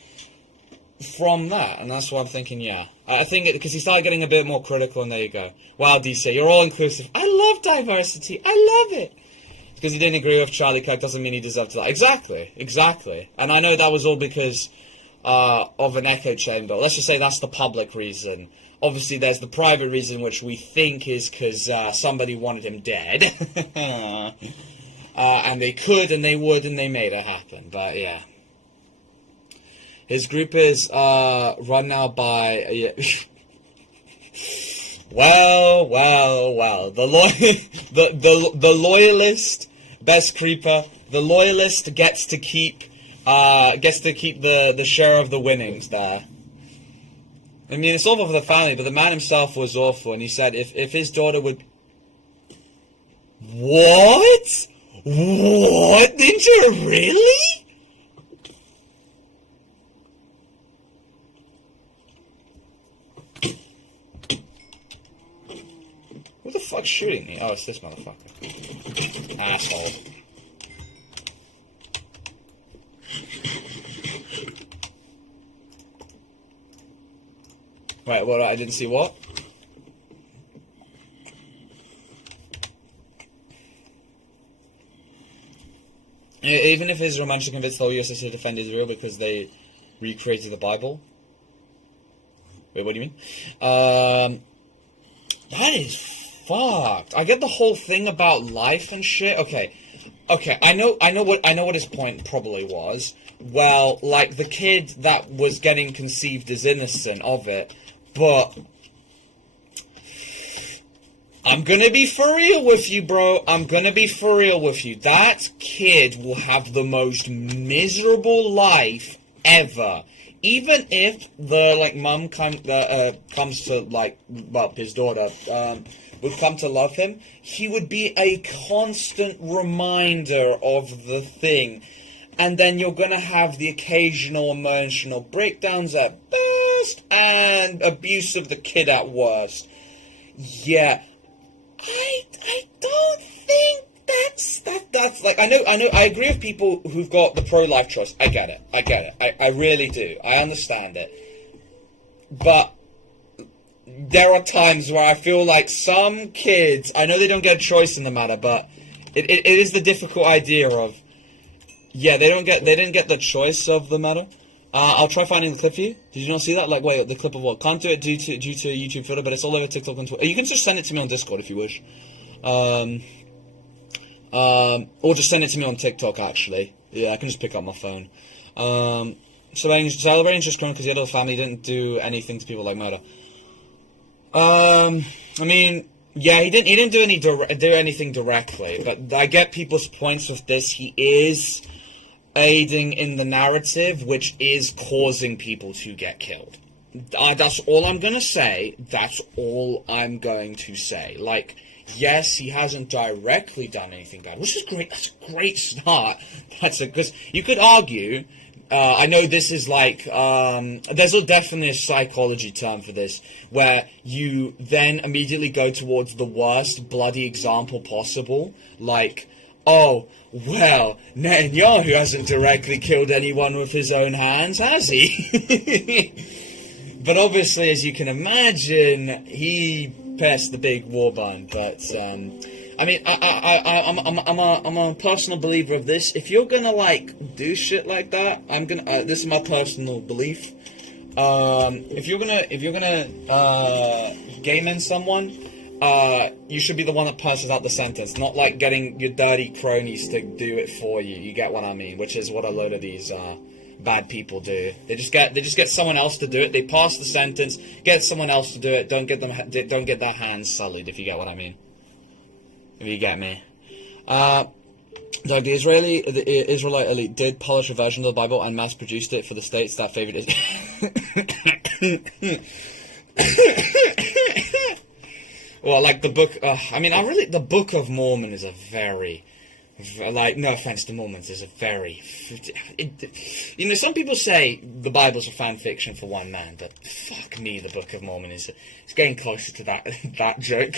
from that. And that's what I'm thinking, yeah. I think because he started getting a bit more critical, and there you go. Wow, DC, you're all inclusive. I love diversity. I love it. Because he didn't agree with Charlie Kirk doesn't mean he deserved to die. Exactly. And I know that was all because of an echo chamber. Let's just say that's the public reason. Obviously, there's the private reason, which we think is because somebody wanted him dead. And they could, and they would, and they made it happen. But, yeah. His group is run now by... Well. The loyalist, best creeper. The loyalist gets to keep the share of the winnings there. I mean, it's awful for the family, but the man himself was awful, and he said if his daughter would... What? Ninja, really? Who the fuck's shooting me? Oh, it's this motherfucker. Asshole. Wait, what? I didn't see what? Even if Israel managed to convince the whole USS to defend Israel because they recreated the Bible? Wait, what do you mean? That is fucked. I get the whole thing about life and shit. Okay, I know what his point probably was. Well, like, the kid that was getting conceived is innocent of it, but I'm gonna be for real with you, bro. That kid will have the most miserable life ever. Even if the, like, mum comes to, like, well, his daughter, would come to love him, he would be a constant reminder of the thing. And then you're gonna have the occasional emotional breakdowns at best, and abuse of the kid at worst. Yeah. I don't think that's like, I agree with people who've got the pro-life choice. I get it. I really do. I understand it. But there are times where I feel like some kids, I know they don't get a choice in the matter, but it is the difficult idea of, yeah, they didn't get the choice of the matter. I'll try finding the clip for you. Did you not see that? Like, wait, the clip of what? Can't do it due to a YouTube filter, but it's all over TikTok and Twitter. You can just send it to me on Discord if you wish. Or just send it to me on TikTok, actually. Yeah, I can just pick up my phone. Celebrating just crying because he had a family, didn't do anything to people like murder. I mean, yeah, he didn't do anything directly, but I get people's points with this. He is aiding in the narrative, which is causing people to get killed. That's all I'm gonna say. That's all I'm going to say. Like, yes, he hasn't directly done anything bad, which is great. That's a great start. Because you could argue. I know this is like, there's definitely a psychology term for this, where you then immediately go towards the worst bloody example possible, like, oh, well, Netanyahu hasn't directly killed anyone with his own hands, has he? But obviously, as you can imagine, he passed the big war bond, but, I mean, I'm a personal believer of this. If you're gonna, like, do shit like that, this is my personal belief. If you're gonna game in someone, you should be the one that passes out the sentence, not, like, getting your dirty cronies to do it for you. You get what I mean? Which is what a load of these, bad people do. They just get someone else to do it. They pass the sentence, get someone else to do it. Don't get their hands sullied, if you get what I mean. If you get me. Like, the Israelite elite did polish a version of the Bible and mass-produced it for the states that favored it. Well, like, the book... the Book of Mormon is a very... Like, no offense to Mormons, is a very... you know, some people say the Bible's a fan fiction for one man, but fuck me, the Book of Mormon is... It's getting closer to that joke.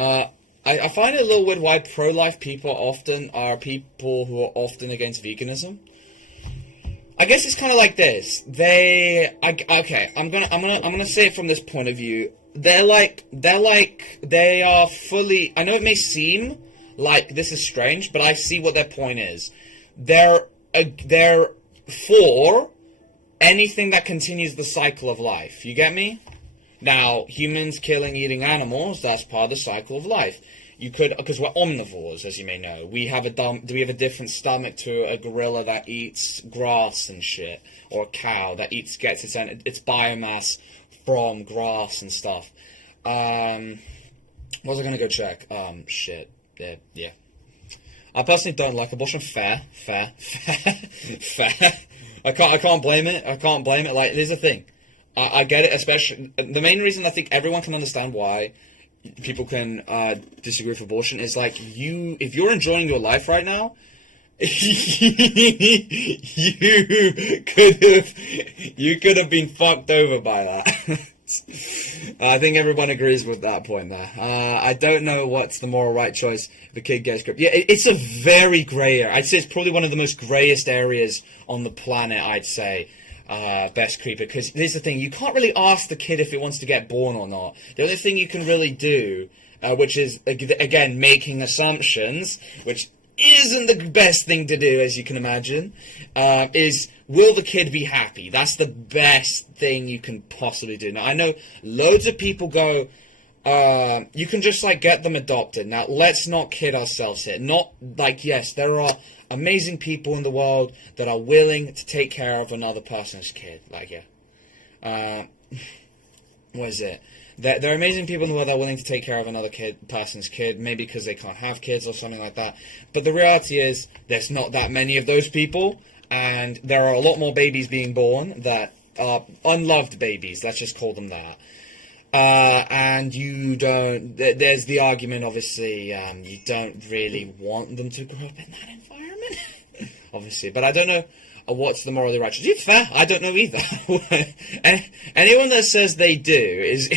I find it a little weird why pro-life people often are people who are often against veganism. I guess it's kind of like this. I'm gonna say it from this point of view. They are fully. I know it may seem like this is strange, but I see what their point is. They're for anything that continues the cycle of life. You get me? Now, humans killing, eating animals, that's part of the cycle of life. You could, because we're omnivores, as you may know. We have a different stomach to a gorilla that eats grass and shit, or a cow that gets its biomass from grass and stuff. What was I gonna go check? Shit. Yeah. I personally don't like abortion. Fair. I can't blame it. Like, here's the thing. I get it, especially... The main reason I think everyone can understand why people can disagree with abortion is, like, if you're enjoying your life right now, you could have been fucked over by that. I think everyone agrees with that point there. I don't know what's the moral right choice if a kid gets gripped. Yeah, it's a very grey area. I'd say it's probably one of the most greyest areas on the planet, I'd say. Best creeper, because here's the thing, you can't really ask the kid if it wants to get born or not. The only thing you can really do, which is, again, making assumptions, which isn't the best thing to do, as you can imagine, is, will the kid be happy? That's the best thing you can possibly do. Now, I know loads of people go, you can just, like, get them adopted. Now, let's not kid ourselves here. Not, like, yes, there are amazing people in the world that are willing to take care of another person's kid. Like, yeah. What is it? There are amazing people in the world that are willing to take care of another person's kid, maybe because they can't have kids or something like that. But the reality is, there's not that many of those people, and there are a lot more babies being born that are unloved babies. Let's just call them that. And you don't... There's the argument, obviously, you don't really want them to grow up in that environment. Obviously, but I don't know what's the morally righteous. It's fair. I don't know either. Anyone that says they do is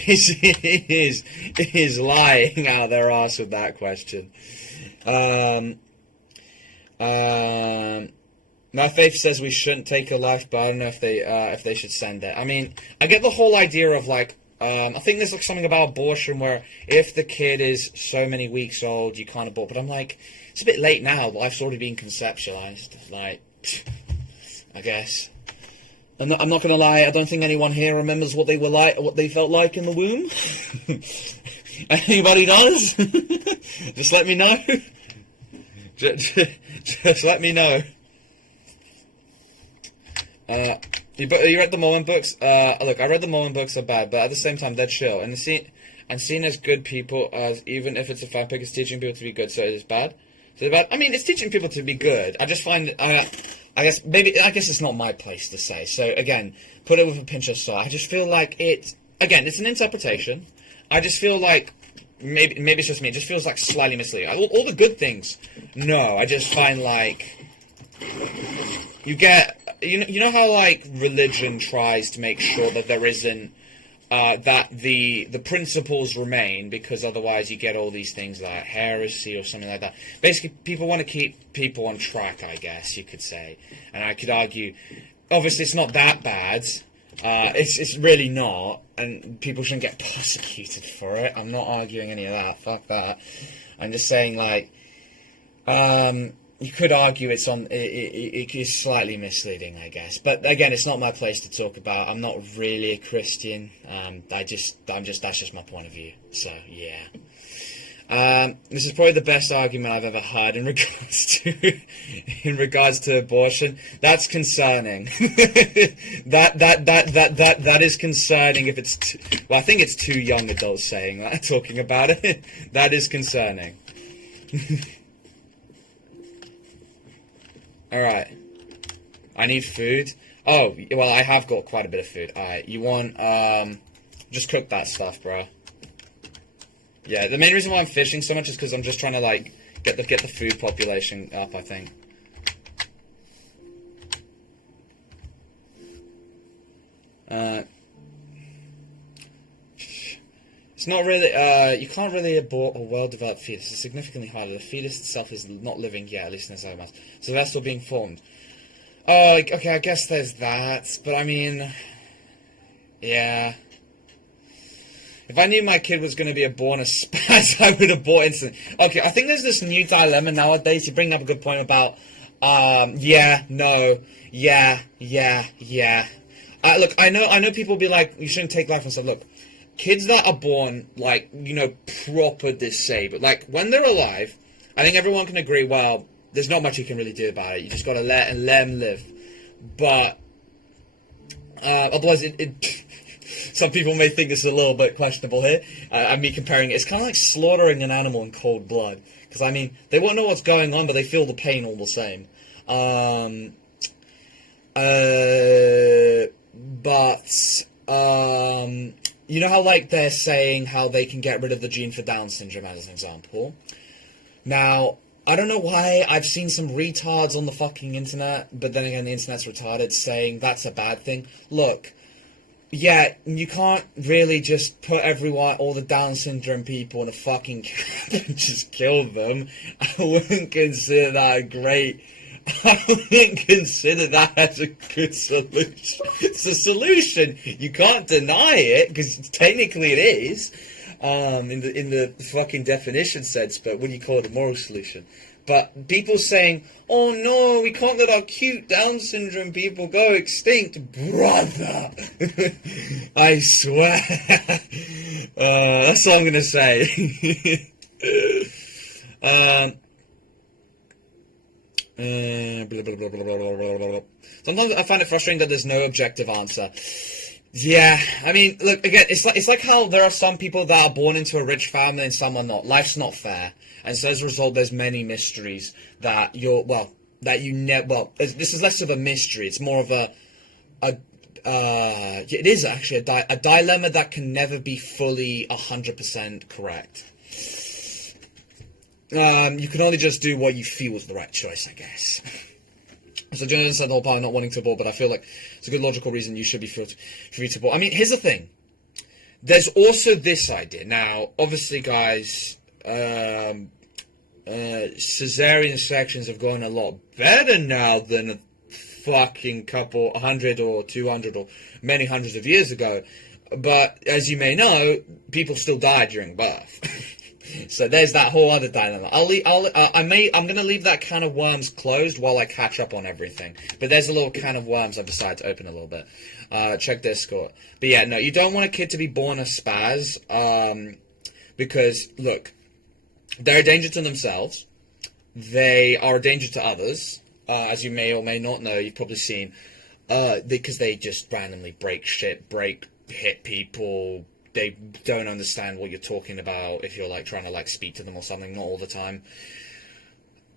lying out their ass with that question. My faith says we shouldn't take a life, but I don't know if they should send it. I mean, I get the whole idea of, like, I think there's, like, something about abortion where if the kid is so many weeks old, you can't abort. But I'm like, it's a bit late now. Life's already been conceptualized. Like, I guess. I'm not going to lie. I don't think anyone here remembers what they were like, what they felt like in the womb. Anybody does? Just let me know. Just let me know. You read the Mormon books? Look, I read the Mormon books are bad, but at the same time, they're chill. And seen as good people, as even if it's a fan pick, it's teaching people to be good, so it is bad. I mean, it's teaching people to be good. I just find, I guess it's not my place to say. So again, put it with a pinch of salt. I just feel like it's an interpretation. I just feel like maybe it's just me. It just feels like slightly misleading. All the good things, no. I just find like you get, you know how like religion tries to make sure that there isn't. That the principles remain, because otherwise you get all these things like heresy or something like that. Basically, people want to keep people on track, I guess you could say. And I could argue, obviously it's not that bad. It's really not, and people shouldn't get persecuted for it. I'm not arguing any of that. Fuck that. I'm just saying, like, you could argue it is slightly misleading, I guess. But again, it's not my place to talk about. I'm not really a Christian. That's just my point of view. So yeah. This is probably the best argument I've ever heard in regards to abortion. That's concerning. that is concerning. If it's I think it's two young adults saying that, talking about it. That is concerning. Alright. I need food. Oh, well, I have got quite a bit of food. Alright, you want, just cook that stuff, bro. Yeah, the main reason why I'm fishing so much is because I'm just trying to, like, get the food population up, I think. It's not really, you can't really abort a well-developed fetus. It's significantly harder. The fetus itself is not living yet, at least in the cytomass. So that's still being formed. Oh, okay, I guess there's that. But I mean, yeah. If I knew my kid was going to be born a spaz, I would abort instantly. Okay, I think there's this new dilemma nowadays. You bring up a good point about, yeah, no, yeah. Look, I know people be like, you shouldn't take life and stuff. Look. Kids that are born, like, you know, proper disabled, like, when they're alive, I think everyone can agree, well, there's not much you can really do about it. You just gotta let them live. But, otherwise, some people may think this is a little bit questionable here. Me comparing it. It's kind of like slaughtering an animal in cold blood. Because, I mean, they won't know what's going on, but they feel the pain all the same. You know how, like, they're saying how they can get rid of the gene for Down syndrome, as an example? Now, I don't know why I've seen some retards on the fucking internet, but then again, the internet's retarded, saying that's a bad thing. Look, yeah, you can't really just put all the Down syndrome people in a fucking camp and just kill them. I wouldn't consider that I wouldn't consider that as a good solution. It's a solution. You can't deny it, because technically it is, in the fucking definition sense, but what do you call it, a moral solution? But people saying, oh no, we can't let our cute Down syndrome people go extinct. Brother! I swear. That's all I'm gonna say. Sometimes I find it frustrating that there's no objective answer. Yeah, I mean, look, again, it's like how there are some people that are born into a rich family and some are not. Life's not fair. And so as a result, there's many mysteries that this is less of a mystery. It's more of it is actually a dilemma that can never be fully 100% correct. You can only just do what you feel is the right choice, I guess. So Jonathan said the whole part of not wanting to abort, but I feel like it's a good logical reason you should be free to abort. I mean, here's the thing. There's also this idea. Now, obviously, guys, cesarean sections have gone a lot better now than a fucking couple 100 or 200 or many hundreds of years ago. But as you may know, people still die during birth. So there's that whole other dilemma. I'm gonna leave that can of worms closed while I catch up on everything. But there's a little can of worms I've decided to open a little bit. Check Discord. But yeah, no, you don't want a kid to be born a spaz, because look, they're a danger to themselves. They are a danger to others, as you may or may not know. You've probably seen, because they just randomly break shit, hit people. They don't understand what you're talking about if you're, like, trying to, like, speak to them or something, not all the time.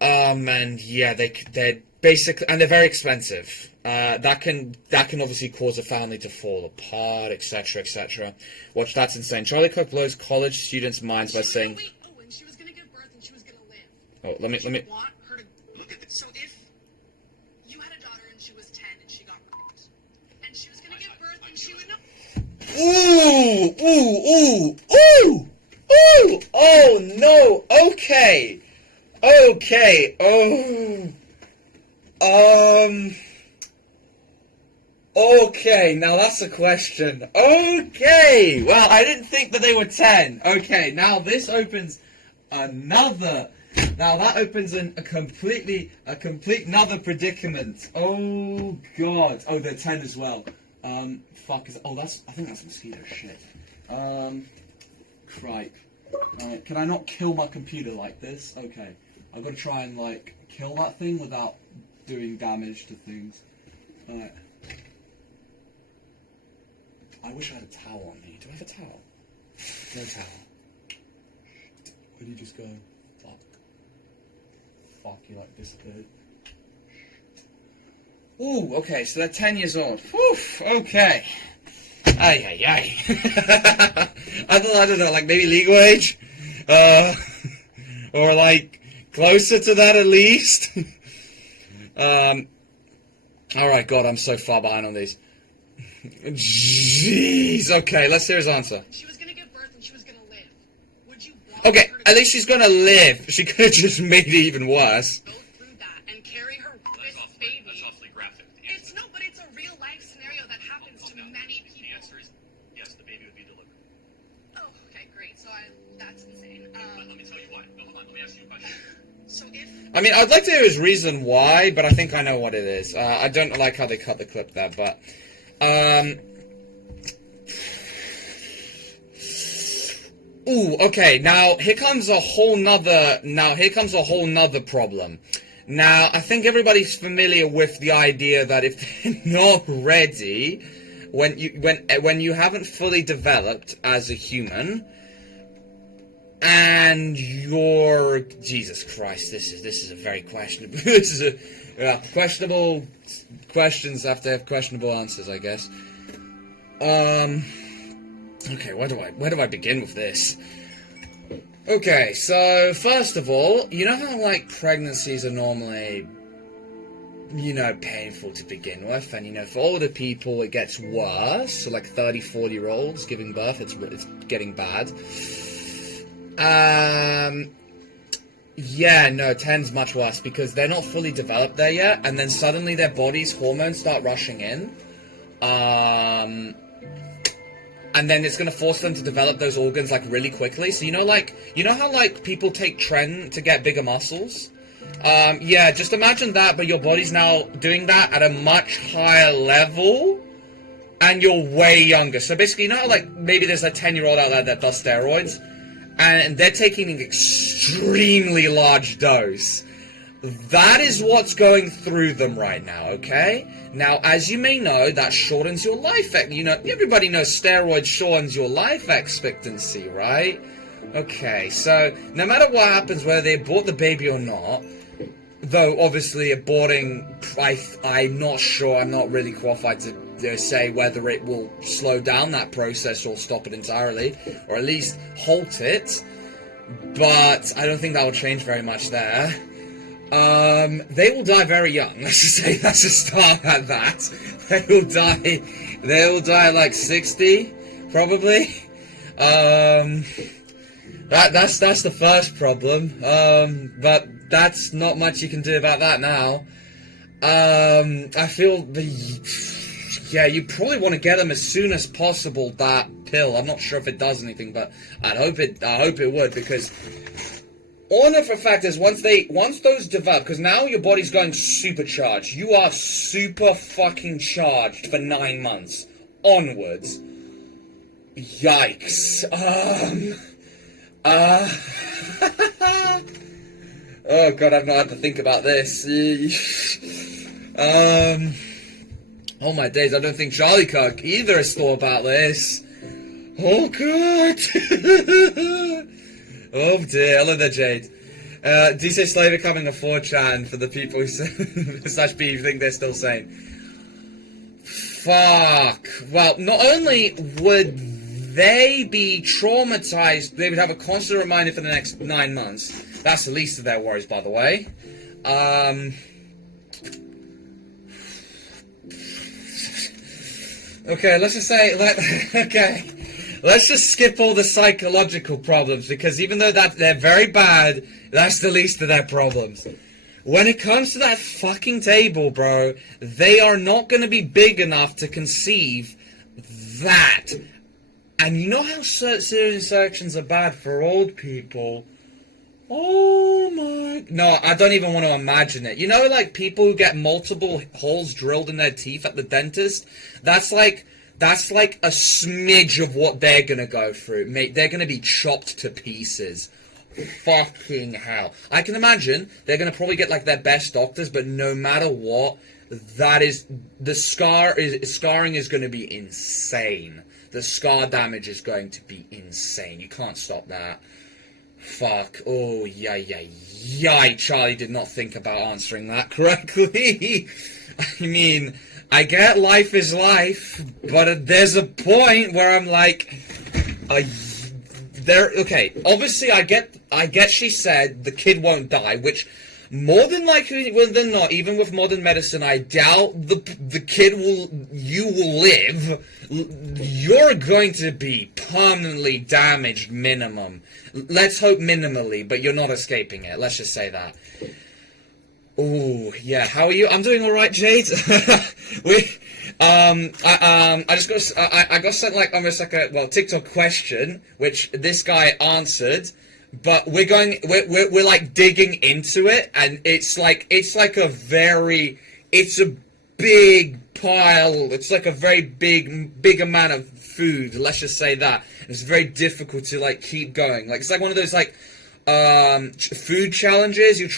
And yeah, they're basically, and they're very expensive. That can obviously cause a family to fall apart, etc., etc. Watch, that's insane. Charlie Cook blows college students' minds by saying, Wait, oh, and she was gonna give birth and she was gonna live. "Oh, let me." Want her to look at this. So if you had a daughter and she was 10 and she got raped, and she was gonna give birth and she would know. Ooh! Oh no! Okay. Okay, now that's a question. Okay! Well, I didn't think that they were 10. Okay, now this opens another... Now that opens a complete another predicament. Oh, God. Oh, they're 10 as well. Fuck, I think that's mosquito shit. Cripe. Can I not kill my computer like this? Okay. I've got to try and, like, kill that thing without doing damage to things. Alright. I wish I had a towel on me. Do I have a towel? No towel. Where did you just go? Fuck, you like disappeared. Ooh, okay, so they're 10 years old. Whew, okay. Ay. I don't know, like maybe legal age? Or like closer to that at least? Alright, God, I'm so far behind on these. Jeez, okay, let's hear his answer. She was gonna give birth and she was gonna live. Would you want Okay, her to at least she's gonna live. She could have just made it even worse. go through that and carry her with baby? That's awfully graphic. It's no, but it's a real life scenario that happens to many people. The answer is yes, the baby would be delivered. Oh, okay, great. So that's insane. Let me tell you why. No, hold on, let me ask you a question. So if I mean, I'd like to hear his reason why, but I think I know what it is. I don't like how they cut the clip there, but... Ooh, okay, now here comes a whole nother problem. Now, I think everybody's familiar with the idea that if they're not ready, when you haven't fully developed as a human, and you're... Jesus Christ, this is a very questionable... questionable questions have to have questionable answers, I guess. Okay, where do I begin with this? Okay, so first of all, you know how like pregnancies are normally, painful to begin with, and for older people it gets worse. So like 30, 40-year-olds giving birth, it's getting bad. Yeah, no, 10's much worse because they're not fully developed there yet, and then suddenly their body's hormones start rushing in. And then it's going to force them to develop those organs, like, really quickly. So, you know how, like, people take Tren to get bigger muscles? Yeah, just imagine that, but your body's now doing that at a much higher level, and you're way younger. So, basically, how, like, maybe there's a 10-year-old out there that does steroids, and they're taking an extremely large dose. That is what's going through them right now, okay? Now, as you may know, that shortens your life. Everybody knows steroids shortens your life expectancy, right? Okay, so no matter what happens, whether they abort the baby or not, though obviously aborting, I'm not sure, I'm not really qualified to say whether it will slow down that process or stop it entirely, or at least halt it, but I don't think that will change very much there. They will die very young. Let's just start at that. They will die at like 60, probably. That's the first problem. But that's not much you can do about that now. I feel you probably want to get them as soon as possible, that pill. I'm not sure if it does anything, but I hope it would, because all of the fact is, once those develop, because now your body's going supercharged. You are super fucking charged for 9 months onwards. Yikes. Oh god, I've not had to think about this. Oh my days, I don't think Charlie Cook either has thought about this. Oh god. Oh dear, I love that, Jade. DJ Slay becoming a 4chan for the people who slash B who think they're still sane. Fuck. Well, not only would they be traumatized, they would have a constant reminder for the next 9 months. That's the least of their worries, by the way. Okay, let's just say, okay. Let's just skip all the psychological problems, because even though that they're very bad, that's the least of their problems. When it comes to that fucking table, bro, they are not going to be big enough to conceive that. And you know how cesarean sections are bad for old people? Oh my... No, I don't even want to imagine it. You know, like, people who get multiple holes drilled in their teeth at the dentist? That's like a smidge of what they're gonna go through. Mate, they're gonna be chopped to pieces. Fucking hell. I can imagine they're gonna probably get, like, their best doctors, but no matter what, that is... The scarring is gonna be insane. The scar damage is going to be insane. You can't stop that. Fuck. Oh, yay. Charlie did not think about answering that correctly. I mean, I get life is life, but there's a point where I'm like, okay, obviously I get she said the kid won't die, which more than likely than not, even with modern medicine, I doubt the kid you will live. You're going to be permanently damaged minimum. Let's hope minimally, but you're not escaping it. Let's just say that. Ooh, yeah. How are you? I'm doing all right, Jade. I got sent like almost like a TikTok question, which this guy answered, but we're like digging into it, and it's a big pile. It's like a very big amount of food. Let's just say that. It's very difficult to like keep going. Like it's like one of those like food challenges. You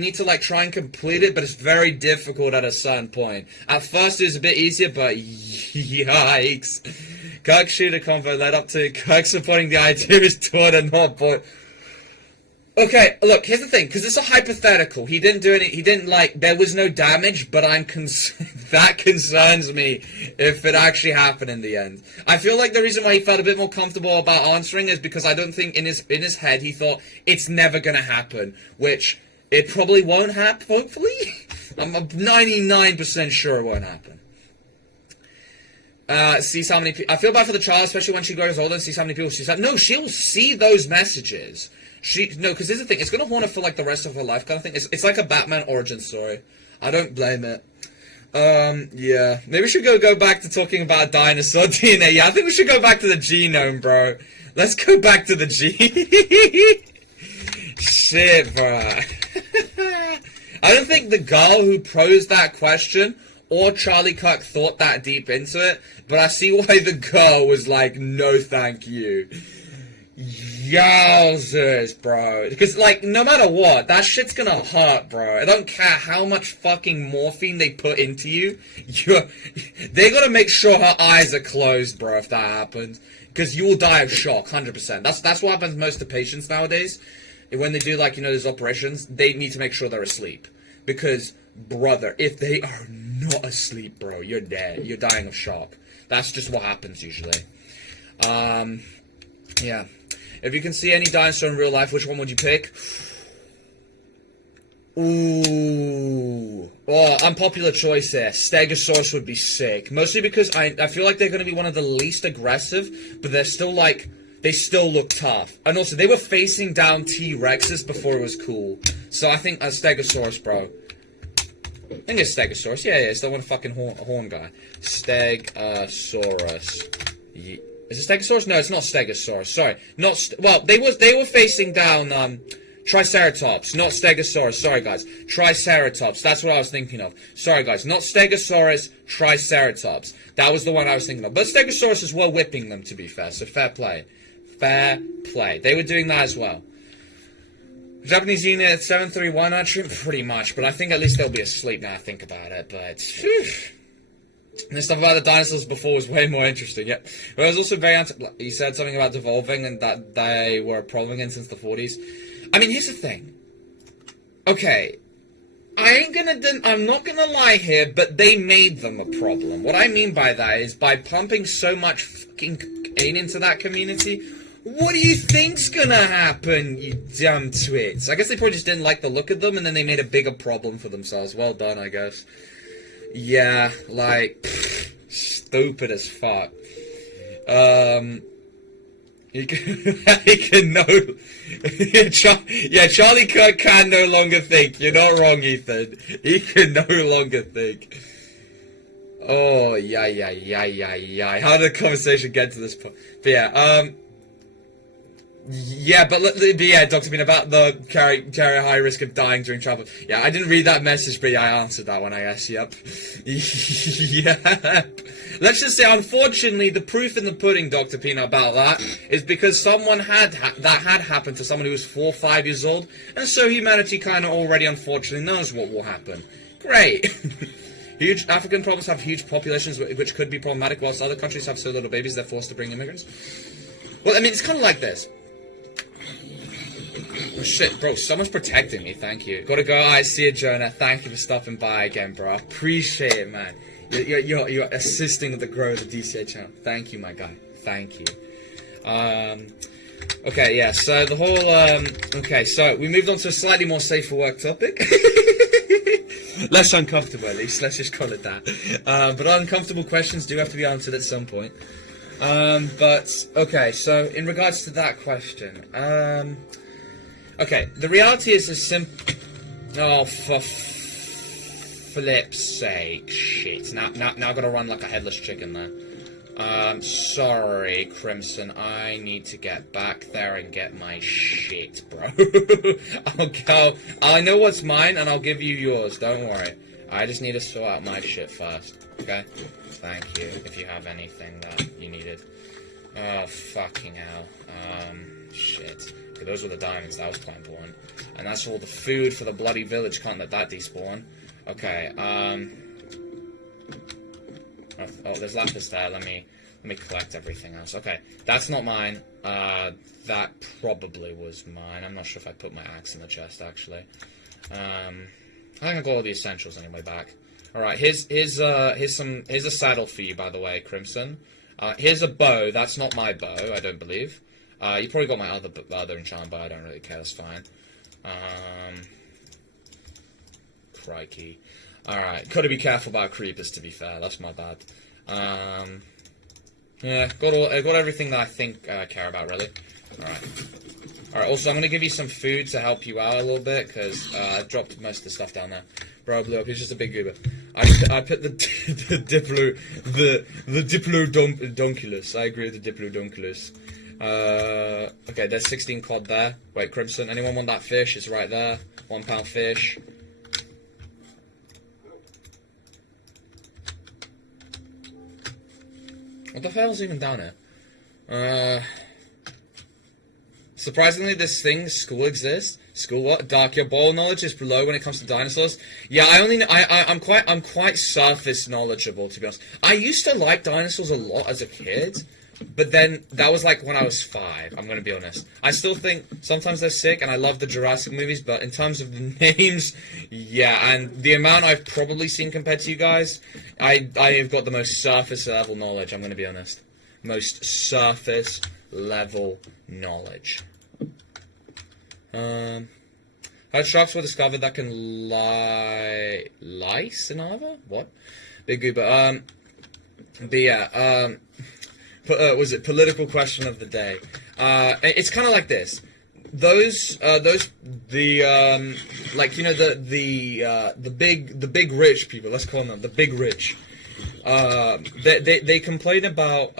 need to like try and complete it, but it's very difficult at a certain point. At first it was a bit easier, but yikes. Kirk shooter convo led up to Kirk supporting the idea is taught and not but okay, look, here's the thing, because it's a hypothetical. He didn't there was no damage, but that concerns me if it actually happened in the end. I feel like the reason why he felt a bit more comfortable about answering is because I don't think in his head he thought it's never gonna happen, which it probably won't happen, hopefully. I'm 99% sure it won't happen. Sees how many people... I feel bad for the child, especially when she grows older and sees how many people she's had. No, she'll see those messages. No, because here's the thing, it's going to haunt her for, like, the rest of her life kind of thing. It's like a Batman origin story. I don't blame it. Yeah. Maybe we should go back to talking about dinosaur DNA. Yeah, I think we should go back to the genome, bro. Let's go back to the Shit, bro. I don't think the girl who posed that question or Charlie Kirk thought that deep into it, but I see why the girl was like, no thank you. Yowzers, bro. Because, like, no matter what, that shit's gonna hurt, bro. I don't care how much fucking morphine they put into you. They gotta make sure her eyes are closed, bro, if that happens. Because you will die of shock, 100%. That's what happens most to patients nowadays. When they do, like, those operations, they need to make sure they're asleep. Because, brother, if they are not asleep, bro, you're dead. You're dying of shock. That's just what happens, usually. Yeah. If you can see any dinosaur in real life, which one would you pick? Ooh. Oh, unpopular choice here. Stegosaurus would be sick. Mostly because I feel like they're going to be one of the least aggressive, but they're still like... They still look tough. And also, they were facing down T-Rexes before it was cool. So I think a Stegosaurus, bro. I think it's Stegosaurus. Yeah, it's the one fucking horn guy. Stegosaurus. Yeah. Is it Stegosaurus? No, it's not Stegosaurus. Sorry. They were facing down, Triceratops, not Stegosaurus. Sorry, guys. Triceratops. That's what I was thinking of. Sorry, guys. Not Stegosaurus, Triceratops. That was the one I was thinking of. But Stegosaurus is well whipping them, to be fair. So fair play. Fair play. They were doing that as well. Japanese unit 731, actually, pretty much. But I think at least they'll be asleep now I think about it. But, phew. And the stuff about the dinosaurs before was way more interesting, yeah. But it was also very... He said something about devolving and that they were a problem again since the 40s. I mean, here's the thing. Okay. I'm not gonna lie here, but they made them a problem. What I mean by that is, by pumping so much fucking cocaine into that community, what do you think's gonna happen, you dumb twits? I guess they probably just didn't like the look of them, and then they made a bigger problem for themselves. Well done, I guess. Yeah, like, stupid as fuck. He can Charlie Kirk can no longer think. You're not wrong, Ethan. He can no longer think. Oh, yeah. How did the conversation get to this point? But yeah, Dr. Bean, about the carry a high risk of dying during travel. Yeah, I didn't read that message, but yeah, I answered that one, I guess, yep. Yep. Let's just say, unfortunately, the proof in the pudding, Dr. Peanut, about that is because someone that had happened to someone who was 4 or 5 years old, and so humanity kind of already, unfortunately, knows what will happen. Great. Huge African problems have huge populations, which could be problematic, whilst other countries have so little babies, they're forced to bring immigrants. Well, I mean, it's kind of like this. Oh shit, bro, someone's protecting me, thank you. Gotta go, I see you, Jonah. Thank you for stopping by again, bro. Appreciate it, man. You're assisting with the growth of the DCA channel. Thank you, my guy. Thank you. Okay, yeah, so the whole, okay, so we moved on to a slightly more safe for work topic. Less uncomfortable, at least, let's just call it that. But uncomfortable questions do have to be answered at some point. But, okay, so in regards to that question, okay, the reality is as simple. Oh, for flip's sake, shit. Now I gotta run like a headless chicken there. Sorry, Crimson. I need to get back there and get my shit, bro. I'll go. I know what's mine, and I'll give you yours. Don't worry. I just need to sort out my shit first. Okay? Thank you. If you have anything that you needed. Oh, fucking hell. Shit. Okay, those were the diamonds. That was quite important. And that's all the food for the bloody village. Can't let that despawn. Okay, oh, there's lapis there. Let me collect everything else. Okay, that's not mine. That probably was mine. I'm not sure if I put my axe in the chest, actually. I think I got all the essentials anyway back. Alright, here's a saddle for you, by the way, Crimson. Here's a bow. That's not my bow, I don't believe. You probably got my other enchantment bow. I don't really care. That's fine. Crikey. Alright, gotta be careful about creepers, to be fair. That's my bad. Yeah, got everything that I think I care about, really. Alright, also, I'm gonna give you some food to help you out a little bit, because I dropped most of the stuff down there. Bro blew up, he's just a big goober. I put the Diplodonculus. I agree with the Diplodonculus. Okay, there's 16 cod there. Wait, Crimson, anyone want that fish? It's right there. £1 fish. What the hell's even down here? Surprisingly, this thing, school exists. School what? Dark, your ball knowledge is below when it comes to dinosaurs. Yeah, I'm quite surface knowledgeable, to be honest. I used to like dinosaurs a lot as a kid, but then that was like when I was 5. I'm gonna be honest. I still think sometimes they're sick, and I love the Jurassic movies, but in terms of the names, yeah, and the amount I've probably seen compared to you guys, I have got the most surface level knowledge. I'm gonna be honest. Most surface level knowledge. How sharks were discovered that can lice in lava? What? Big goober. But yeah, was it political question of the day? It's kind of like this. Like, you know, the big rich people. Let's call them the big rich. They complain about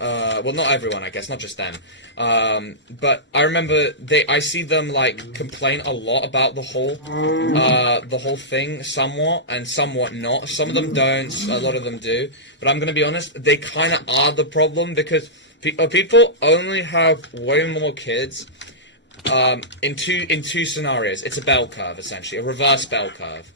well, not everyone, I guess, not just them. But I remember I see them like complain a lot about the whole thing, somewhat and somewhat not. Some of them don't, a lot of them do. But I'm gonna be honest, they kind of are the problem, because people only have way more kids. In two scenarios, it's a bell curve essentially, a reverse bell curve.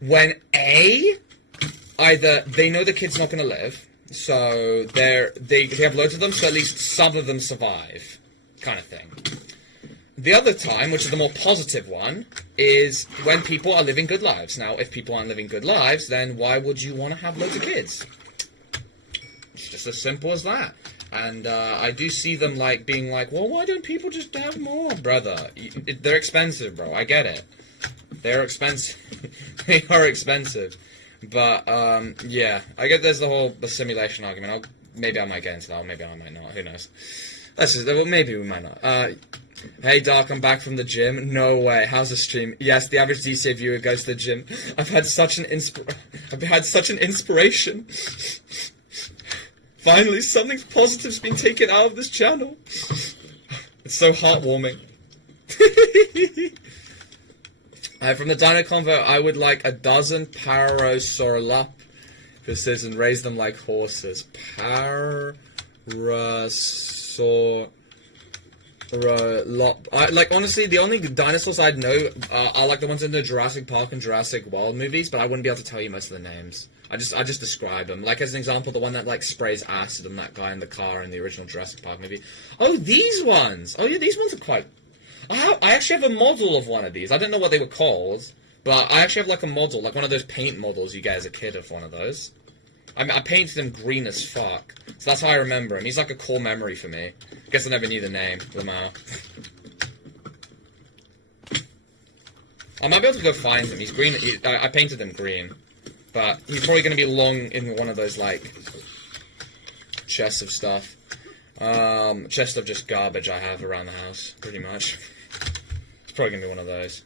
When either they know the kid's not gonna live. So they have loads of them, so at least some of them survive, kind of thing. the other time, which is the more positive one, is when people are living good lives. Now, if people aren't living good lives, then why would you want to have loads of kids? It's just as simple as that. And I do see them like being like, well, why don't people just have more, brother? They're expensive, bro. I get it. They're expensive. They are expensive. But yeah, I get there's the simulation argument. Maybe I might get into that, or maybe I might not. Who knows? Maybe we might not. Hey, Dark, I'm back from the gym. No way. How's the stream? Yes, the average DCA viewer goes to the gym. I've had such an inspiration. Finally, something positive's been taken out of this channel. It's so heartwarming. From the Dino Convo, I would like a dozen Parasaurolops and raise them like horses. Like, honestly, the only dinosaurs I'd know are like the ones in the Jurassic Park and Jurassic World movies, but I wouldn't be able to tell you most of the names. I just describe them. Like, as an example, the one that, like, sprays acid on that guy in the car in the original Jurassic Park movie. Oh, these ones! Oh, yeah, these ones are quite... I actually have a model of one of these. I don't know what they were called, but I actually have, like, a model, like one of those paint models you get as a kid of one of those. I painted him green as fuck. So that's how I remember him. He's like a core memory for me. Guess I never knew the name, Lamar. I might be able to go find him. He's green. I painted him green. But he's probably going to be long in one of those, like, chests of stuff. Chest of just garbage I have around the house, pretty much. It's probably going to be one of those.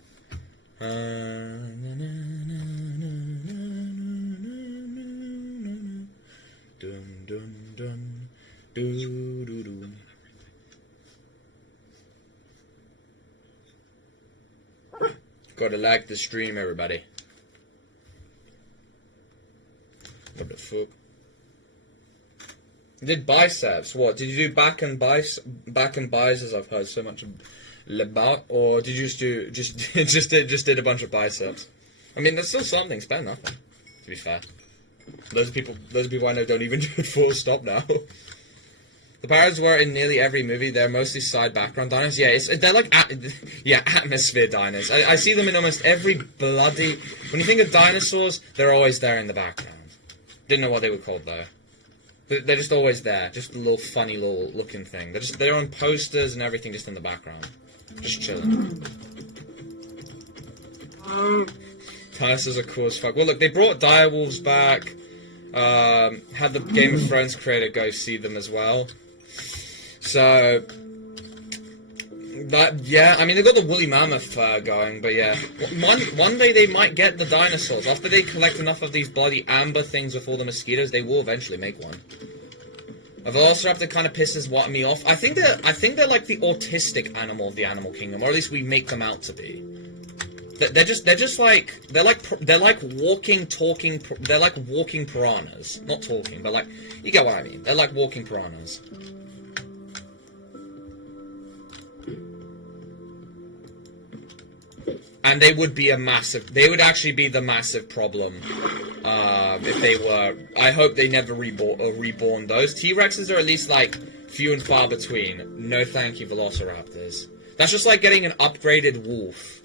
Dum, dum, dum. Doo, doo, doo. Gotta like the stream, everybody. What the fuck? You did biceps. What? Did you do back and biceps, I've heard so much about, or did you just did a bunch of biceps? I mean, that's still something. It's better than nothing, to be fair. Those people I know don't even do it full stop now. The Pirates were in nearly every movie. They're mostly side background dinos. Yeah, they're like atmosphere dinos. I see them in almost every bloody... When you think of dinosaurs, they're always there in the background. Didn't know what they were called though. They're just always there. Just a little funny little looking thing. They're on posters and everything just in the background. Just chilling. Dinosaurs are cool as fuck. Well, look, they brought direwolves back. Had the Game of Thrones creator go see them as well. So, yeah, I mean, they've got the woolly mammoth going, but yeah. One day they might get the dinosaurs. After they collect enough of these bloody amber things with all the mosquitoes, they will eventually make one. A velociraptor kind of pisses me off. I think they're like the autistic animal of the animal kingdom, or at least we make them out to be. They're like walking piranhas. Not talking, but like, you get what I mean. They're like walking piranhas. And they would actually be the massive problem, if they were. I hope they never reborn those. T-Rexes are at least, like, few and far between. No thank you, Velociraptors. That's just like getting an upgraded wolf.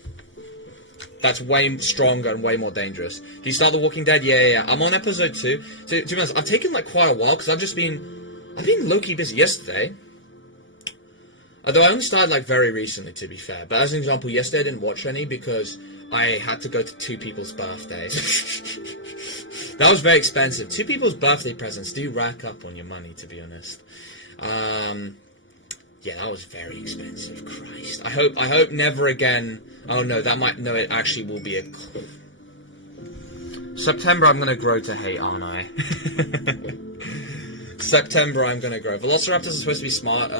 That's way stronger and way more dangerous. Do you start The Walking Dead? Yeah. I'm on episode 2. To be honest, I've taken, like, quite a while, because I've been low-key busy yesterday. Although I only started, like, very recently, to be fair. But as an example, yesterday I didn't watch any because I had to go to 2 people's birthdays. That was very expensive. 2 people's birthday presents do rack up on your money, to be honest. Yeah, that was very expensive. Christ. I hope never again... Oh, no, it actually will be a... September I'm gonna grow to hate, aren't I? September I'm gonna grow. Velociraptors are supposed to be smart,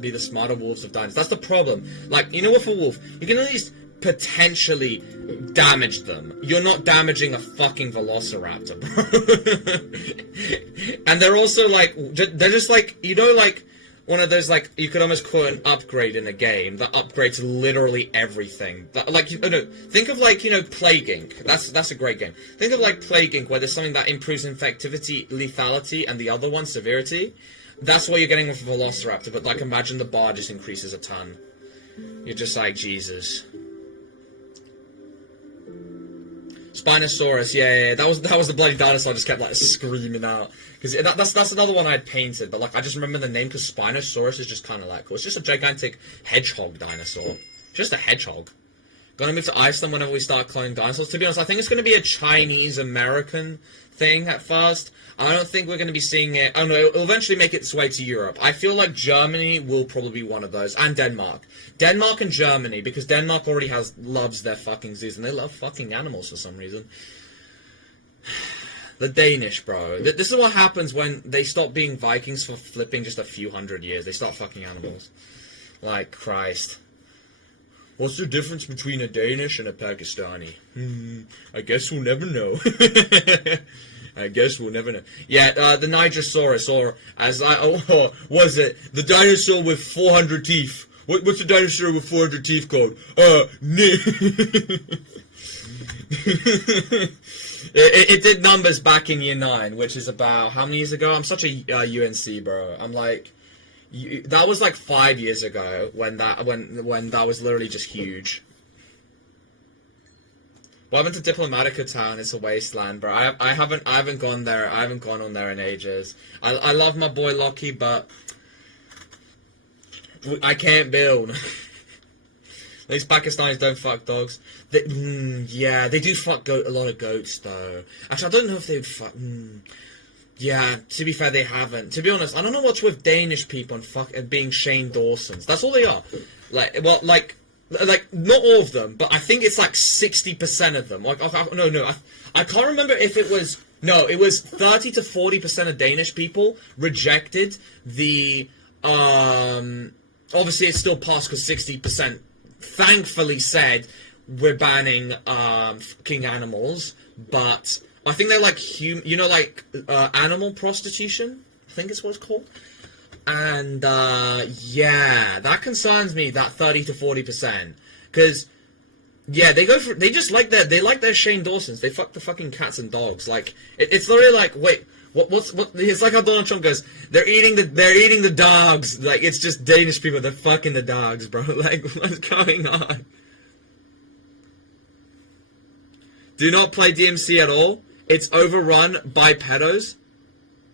be the smarter wolves of dinosaurs. That's the problem. Like, you know, with a wolf, you can at least potentially damage them. You're not damaging a fucking velociraptor, bro. And they're also like, they're just like, you know, like one of those, like, you could almost call it an upgrade in a game that upgrades literally everything. Like, you know, think of, like, you know, Plague Inc. That's a great game. Think of, like, Plague Inc., where there's something that improves infectivity, lethality, and the other one, severity. That's what you're getting with a Velociraptor, but, like, imagine the bar just increases a ton. You're just like Jesus. Spinosaurus, yeah. That was the bloody dinosaur I just kept like screaming out. Because that's another one I had painted, but like I just remember the name because Spinosaurus is just kind of like cool. It's just a gigantic hedgehog dinosaur. Just a hedgehog. Gonna move to Iceland whenever we start cloning dinosaurs. To be honest, I think it's gonna be a Chinese-American thing at first. I don't think we're gonna be seeing it. Oh no, it'll eventually make its way to Europe. I feel like Germany will probably be one of those. And Denmark. Denmark and Germany, because Denmark already loves their fucking zoos, and they love fucking animals for some reason. The Danish, bro. This is what happens when they stop being Vikings for flipping just a few hundred years. They start fucking animals. Like, Christ. What's the difference between a Danish and a Pakistani? I guess we'll never know. I guess we'll never know. Yeah, the Nigersaurus, or as was it? The dinosaur with 400 teeth. What's the dinosaur with 400 teeth called? It did numbers back in year 9, which is about, how many years ago? I'm such a UNC, bro. I'm like... that was like 5 years ago when that was literally just huge. What happened to Diplomatica Town? It's a wasteland, bro. I haven't gone there. I haven't gone on there in ages. I love my boy Lockie, but I can't build. These Pakistanis don't fuck dogs. Yeah, they do fuck a lot of goats though. Actually, I don't know if they would fuck. Yeah, to be fair, they haven't. To be honest, I don't know what's with Danish people and being Shane Dawsons. That's all they are. Like not all of them, but I think it's like 60% of them. Like, I can't remember if it was. No, it was 30 to 40% of Danish people rejected the. Obviously, it's still passed because 60% thankfully said we're banning fucking animals, but. I think they're like, animal prostitution, I think is what it's called. And, yeah, that concerns me, that 30 to 40%. Because, yeah, they like their Shane Dawsons. They fuck the fucking cats and dogs. Like, it's literally like, wait, what, it's like how Donald Trump goes, they're eating the dogs. Like, it's just Danish people, they're fucking the dogs, bro. Like, what's going on? Do not play DMC at all. It's overrun by pedos.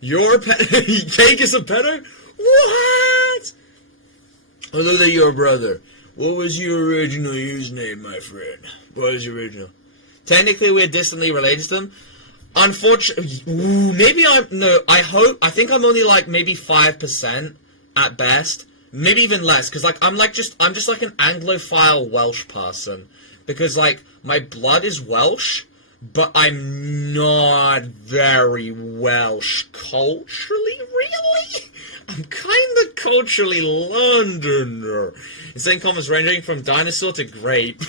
You're a pedo? Cake is a pedo? What? Hello there, your brother. What was your original username, my friend? What was your original? Technically, we're distantly related to them. Unfortunately, I think I'm only like maybe 5% at best. Maybe even less, because like I'm just like an Anglophile Welsh person. Because like, my blood is Welsh. But I'm not very Welsh culturally, really? I'm kind of culturally Londoner. It's saying comments ranging from dinosaur to grape.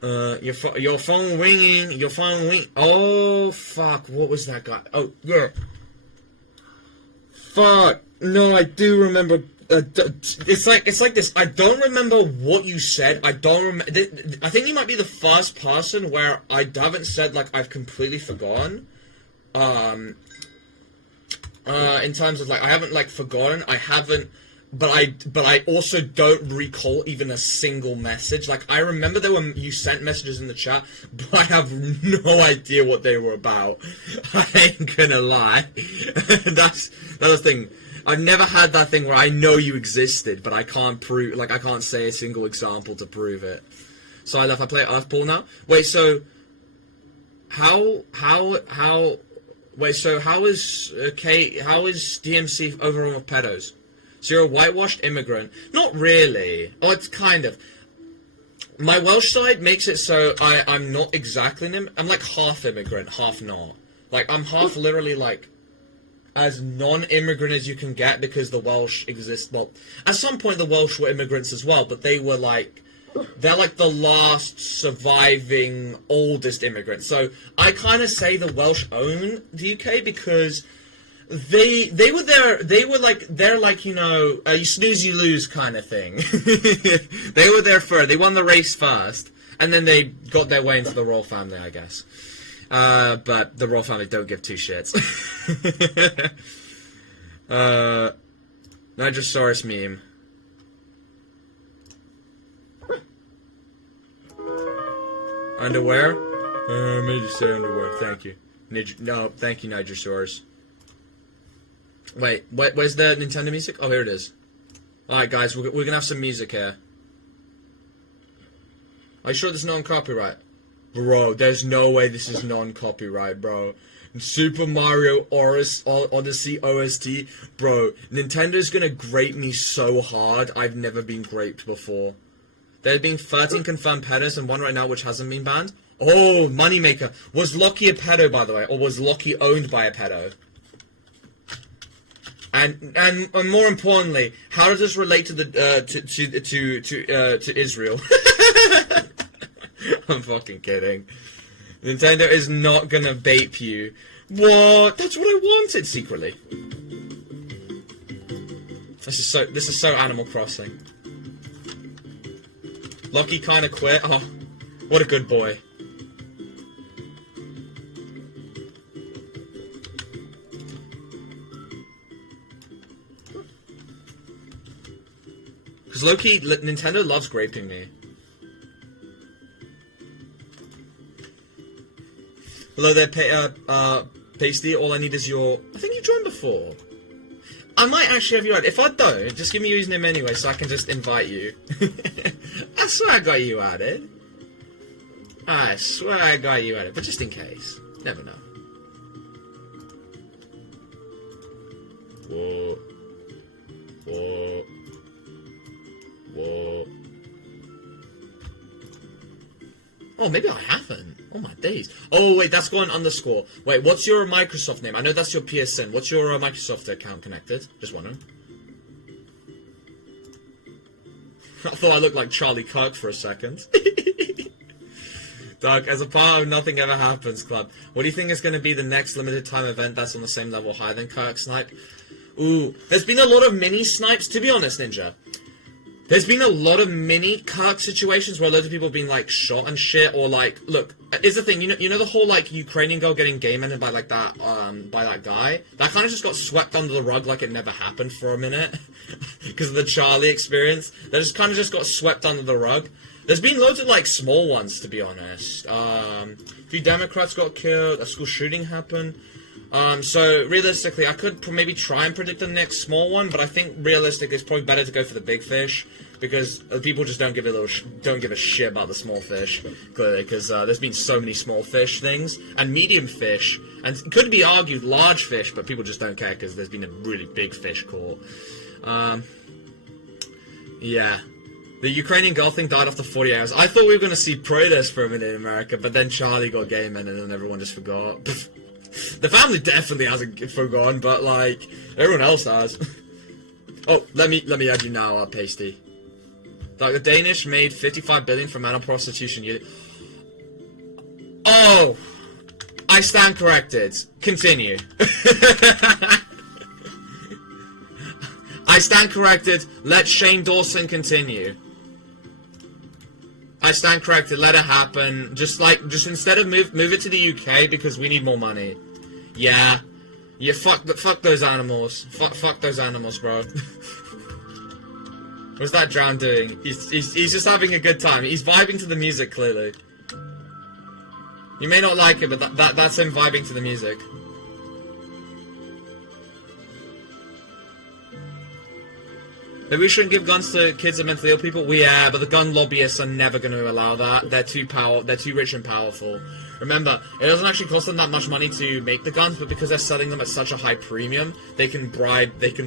Your phone ringing. Oh, fuck. What was that guy? Oh, yeah. Fuck. No, I do remember... it's like this. I don't remember what you said. I don't remember. I think you might be the first person where I haven't said like I've completely forgotten. In terms of like I haven't like forgotten. I haven't. But I also don't recall even a single message. Like I remember you sent messages in the chat, but I have no idea what they were about. I ain't gonna lie. That's the thing. I've never had that thing where I know you existed, but I can't I can't say a single example to prove it. So I play Earthball now. Wait, so how is DMC overrun with pedos? So you're a whitewashed immigrant? Not really. Oh, it's kind of. My Welsh side makes it so I'm not exactly I'm like half immigrant, half not. Like I'm half literally like as non-immigrant as you can get because the Welsh exist. Well, at some point the Welsh were immigrants as well, but they're like the last surviving oldest immigrants. So I kind of say the Welsh own the UK because they're like you snooze you lose kind of thing. They were there first. They won the race first, and then they got their way into the royal family, I guess. But the royal family don't give two shits. Nigersaurus meme. Underwear? Maybe say underwear. Thank you. No, thank you, Nigersaurus. Wait, where's the Nintendo music? Oh, here it is. Alright, guys, we're gonna have some music here. Are you sure this is non-copyright? Bro, there's no way this is non-copyright, bro. Super Mario Odyssey OST. Bro, Nintendo's gonna grape me so hard. I've never been graped before. There have been 13 confirmed pedos and one right now which hasn't been banned. Oh, moneymaker. Was Loki a pedo, by the way? Or was Loki owned by a pedo? And more importantly, how does this relate to the to Israel? I'm fucking kidding. Nintendo is not gonna bape you. What? That's what I wanted secretly. This is so Animal Crossing. Lucky kinda quit. Oh, what a good boy. Because low-key, Nintendo loves graping me. Hello there, Pasty. All I need is your... I think you joined before. I might actually have you added. If I don't, just give me your username anyway so I can just invite you. I swear I got you added. I swear I got you added. But just in case. Never know. Whoa. Whoa. Whoa. Oh, maybe I haven't. Oh my days. Oh wait, that's going underscore. Wait, what's your Microsoft name? I know that's your PSN. What's your Microsoft account connected? Just wondering. I thought I looked like Charlie Kirk for a second. Doug, as a part of Nothing Ever Happens Club, what do you think is going to be the next limited time event that's on the same level higher than Kirk Snipe? Ooh, there's been a lot of mini snipes, to be honest, Ninja. There's been a lot of mini Kirk situations where loads of people have been, like, shot and shit, or, like, look, here's the thing, you know the whole, like, Ukrainian girl getting game-ended by, like, that, by that guy? That kind of just got swept under the rug like it never happened for a minute, because of the Charlie experience. That just kind of just got swept under the rug. There's been loads of, like, small ones, to be honest. A few Democrats got killed, a school shooting happened. So, realistically, I could maybe try and predict the next small one, but I think, realistically, it's probably better to go for the big fish, because people just don't give a shit about the small fish, clearly, because there's been so many small fish things, and medium fish, and it could be argued large fish, but people just don't care, because there's been a really big fish caught. Yeah. The Ukrainian girl thing died after 40 hours. I thought we were going to see protests for a minute in America, but then Charlie got game-ended and everyone just forgot. The family definitely hasn't forgotten, but, like, everyone else has. Oh, let me add you now, Pasty. Like, the Danish made 55 billion from animal prostitution. Oh! I stand corrected. Continue. I stand corrected. Let Shane Dawson continue. I stand corrected. Let it happen. Just instead of move it to the UK because we need more money. Yeah. Yeah. Fuck those animals. Fuck those animals, bro. What's that drown doing? He's just having a good time. He's vibing to the music, clearly. You may not like it, but that's him vibing to the music. Maybe we shouldn't give guns to kids and mentally ill people. Yeah, but the gun lobbyists are never going to allow that. They're too rich and powerful. Remember, it doesn't actually cost them that much money to make the guns, but because they're selling them at such a high premium, they can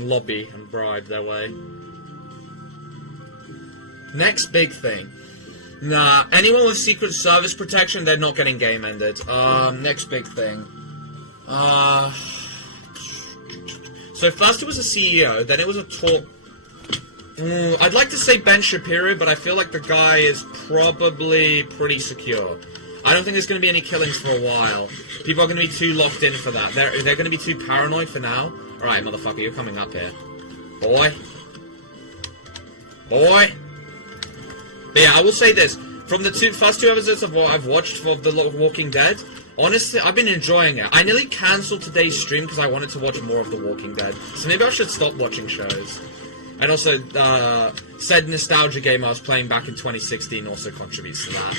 lobby and bribe their way. Next big thing. Nah, anyone with Secret Service protection, they're not getting game ended. Next big thing. So first it was a CEO, then it was a talk. I'd like to say Ben Shapiro, but I feel like the guy is probably pretty secure. I don't think there's going to be any killings for a while. People are going to be too locked in for that. They're going to be too paranoid for now. Alright, motherfucker, you're coming up here. Boy. But yeah, I will say this. From the first two episodes of what I've watched for The Walking Dead, honestly, I've been enjoying it. I nearly cancelled today's stream because I wanted to watch more of The Walking Dead. So maybe I should stop watching shows. And also, said nostalgia game I was playing back in 2016 also contributes to that.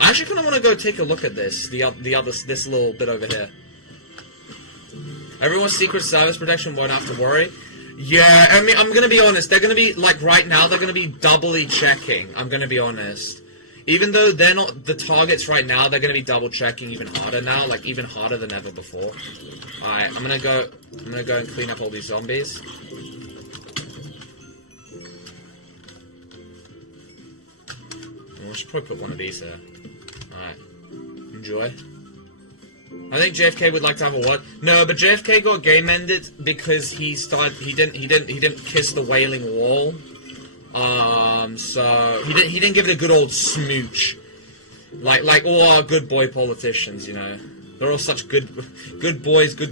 I actually kind of want to go take a look at this. This little bit over here. Everyone's Secret Service protection won't have to worry. Yeah, I mean, I'm gonna be honest. They're gonna be like right now. They're gonna be doubly checking. I'm gonna be honest. Even though they're not the targets right now, they're gonna be double checking even harder now, like even harder than ever before. All right, I'm gonna go and clean up all these zombies. We should probably put one of these there. Alright. Enjoy. I think JFK would like to have a what? No, but JFK got game ended because he didn't kiss the Wailing Wall. So he didn't give it a good old smooch. Like all our good boy politicians, you know. They're all such good boys. To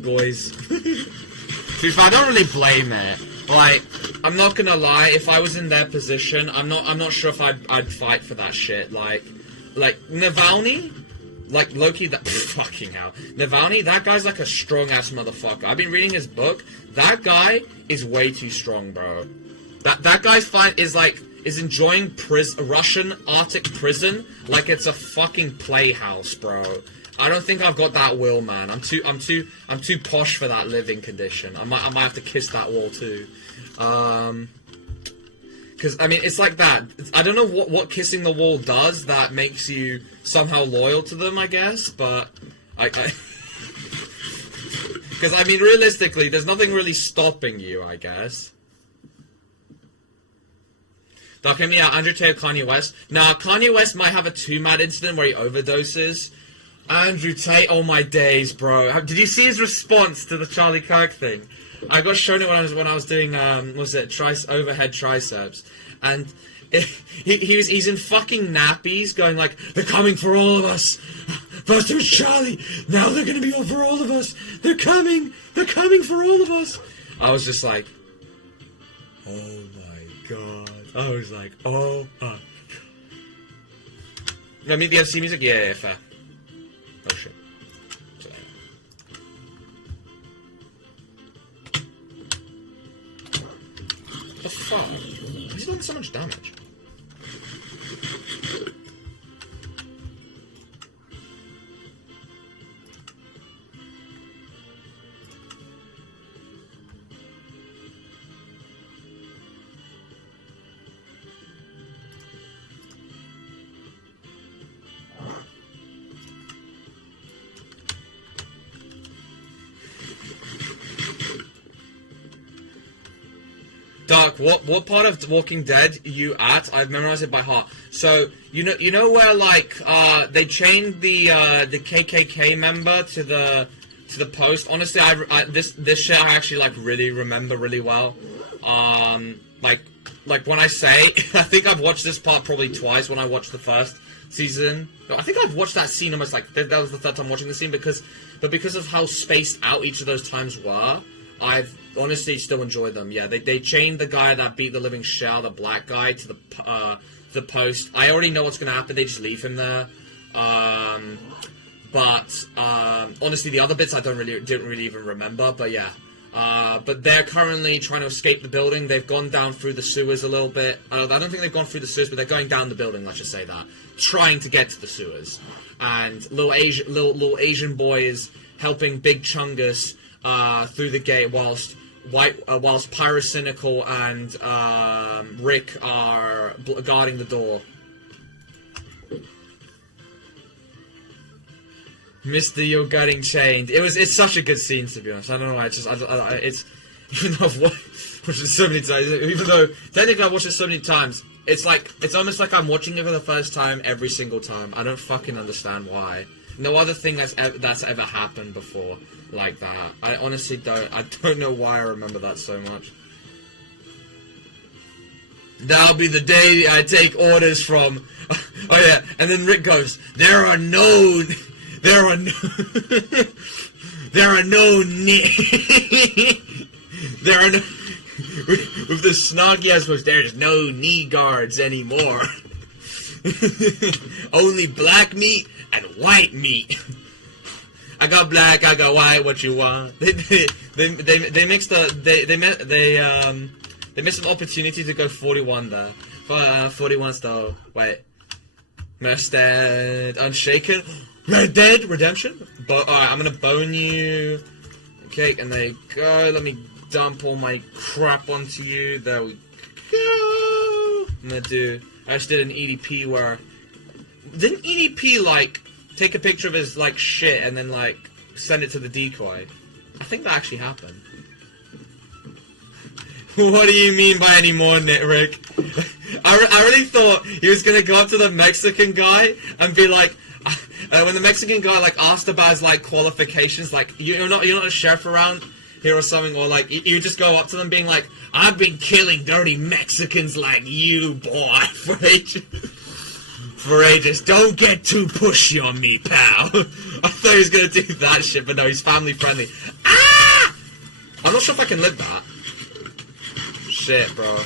be fair, I don't really blame it. Like, I'm not gonna lie, if I was in their position, I'm not sure if I'd fight for that shit. Like Navalny, like Loki, that fucking hell. Navalny, that guy's like a strong ass motherfucker. I've been reading his book. That guy is way too strong, bro. That guy's is enjoying Russian Arctic prison like it's a fucking playhouse, bro. I don't think I've got that will, man. I'm too posh for that living condition. I might have to kiss that wall too. Because I mean, it's like that. I don't know what kissing the wall does that makes you somehow loyal to them, I guess. But because I mean, realistically, there's nothing really stopping you, I guess. Okay, yeah, Andrew Tate, Kanye West. Now, Kanye West might have a too mad incident where he overdoses. Andrew Tate, oh my days, bro. Did you see his response to the Charlie Kirk thing? I got shown it when I was doing overhead triceps, and he's in fucking nappies, going like, "They're coming for all of us. First it was Charlie, now they're gonna be for all of us. They're coming for all of us." I was just like, oh my god. I was like, oh my god. No, meet the MC music? Yeah, fair. Oh shit. So, the fuck? He's doing so much damage. Dark, what part of Walking Dead are you at? I've memorized it by heart. So you know where like they chained the KKK member to the post. Honestly, this shit I actually like really remember really well. Like when I say I think I've watched this part probably twice. When I watched the first season, no, I think I've watched that scene almost like that was the third time watching the scene because of how spaced out each of those times were. I've honestly still enjoyed them. Yeah, they chained the guy that beat the living shit out of the black guy to the post. I already know what's gonna happen. They just leave him there. But honestly, the other bits I didn't really even remember. But yeah, but they're currently trying to escape the building. They've gone down through the sewers a little bit. I don't think they've gone through the sewers, but they're going down the building. Let's just say that, trying to get to the sewers. And little Asian boy is helping Big Chungus through the gate whilst Pyrocynical and Rick are guarding the door. Mister, you're getting chained. It's such a good scene, to be honest. I don't know why. It's even though I've watched it so many times. Even though technically I've watched it so many times, it's almost like I'm watching it for the first time every single time. I don't fucking understand why. No other thing that's ever happened before like that. I honestly don't. I don't know why I remember that so much. That'll be the day I take orders from. Oh yeah, and then Rick goes, there are no with the snoggy ass voice, there's no knee guards anymore. Only black meat and white meat. I got black, I got white. What you want? They mixed they missed an opportunity to go 41 there. 41 style. Wait. Mustard, Unshaken, Red Dead Redemption. But alright, I'm gonna bone you. Okay, and there you go. Let me dump all my crap onto you. There we go. I just did an EDP where didn't EDP like take a picture of his like shit and then like send it to the decoy? I think that actually happened. What do you mean by any more, Rick? I really thought he was gonna go up to the Mexican guy and be like, when the Mexican guy like asked about his like qualifications, like you're not a chef around here or something, or like you just go up to them being like, I've been killing dirty Mexicans like you, boy, for ages. For ages. Don't get too pushy on me, pal. I thought he was gonna do that shit, but no, he's family friendly. Ah! I'm not sure if I can live that. Shit, bro.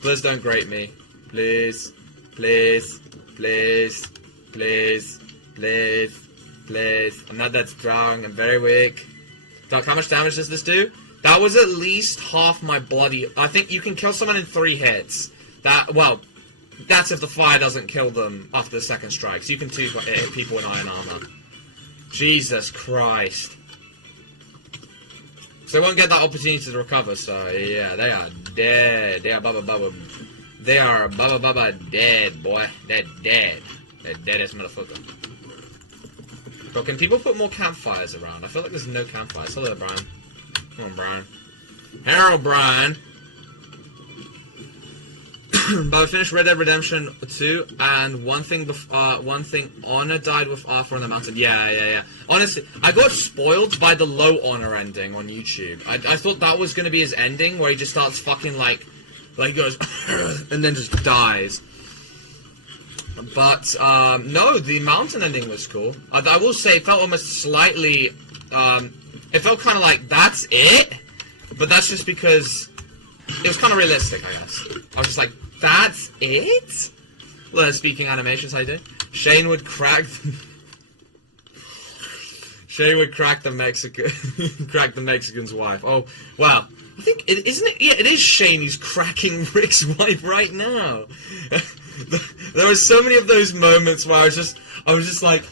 Please don't grate me. Please. Please. Please. Please. Please. Please. I'm not that strong. I'm very weak. Doc, how much damage does this do? That was at least half my bloody... I think you can kill someone in 3 hits. Well, that's if the fire doesn't kill them after the second strike. So you can hit people in iron armor. Jesus Christ. So they won't get that opportunity to recover, so yeah, they are dead. They are baba dead, boy. They're dead. They're dead as motherfucker. But can people put more campfires around? I feel like there's no campfires. Hello, Brian. Come on, Brian. Hello, Brian. But we finished Red Dead Redemption 2, and one thing, Honor died with Arthur on the mountain. Yeah. Honestly, I got spoiled by the low Honor ending on YouTube. I thought that was going to be his ending, where he just starts fucking like goes, and then just dies. But, no, the mountain ending was cool. I will say, it felt almost slightly, it felt kind of like, that's it? But that's just because it was kind of realistic, I guess. I was just like, that's it? Well, speaking animations, I did. Shane would crack the Mexican's wife. Oh, wow. I think, isn't it? Yeah, it is Shane who's cracking Rick's wife right now. There were so many of those moments where I was just like,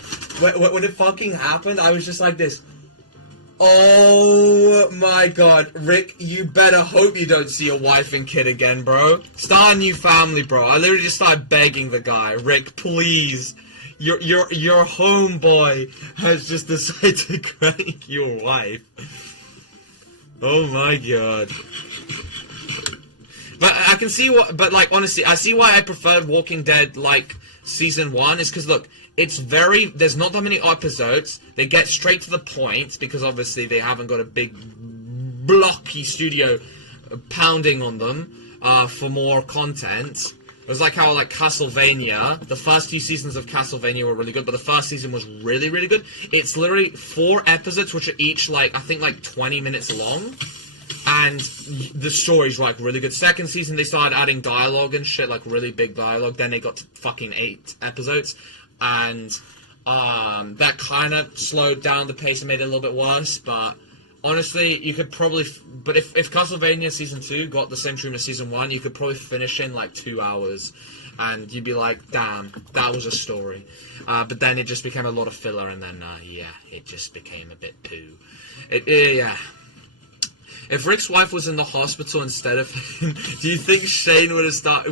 when it fucking happened, I was just like this. Oh my god, Rick, you better hope you don't see your wife and kid again, bro. Start a new family, bro. I literally just started begging the guy, Rick, please. Your homeboy has just decided to crank your wife. Oh my god. But I can see like, honestly, I see why I preferred Walking Dead, like, Season 1, is because, look, there's not that many episodes, they get straight to the point, because obviously they haven't got a big, blocky studio pounding on them, for more content. It was like how, like, Castlevania, the first 2 seasons of Castlevania were really good, but the first season was really, really good. It's literally 4 episodes, which are each, like, I think, like, 20 minutes long. And the story's, like, really good. Second season, they started adding dialogue and shit, like, really big dialogue. Then they got to fucking 8 episodes. And, that kind of slowed down the pace and made it a little bit worse. But, honestly, you could probably... But if Castlevania Season 2 got the same treatment as Season 1, you could probably finish in, like, 2 hours. And you'd be like, damn, that was a story. But then it just became a lot of filler, and then, yeah, it just became a bit poo. Yeah. If Rick's wife was in the hospital instead of him, do you think Shane would start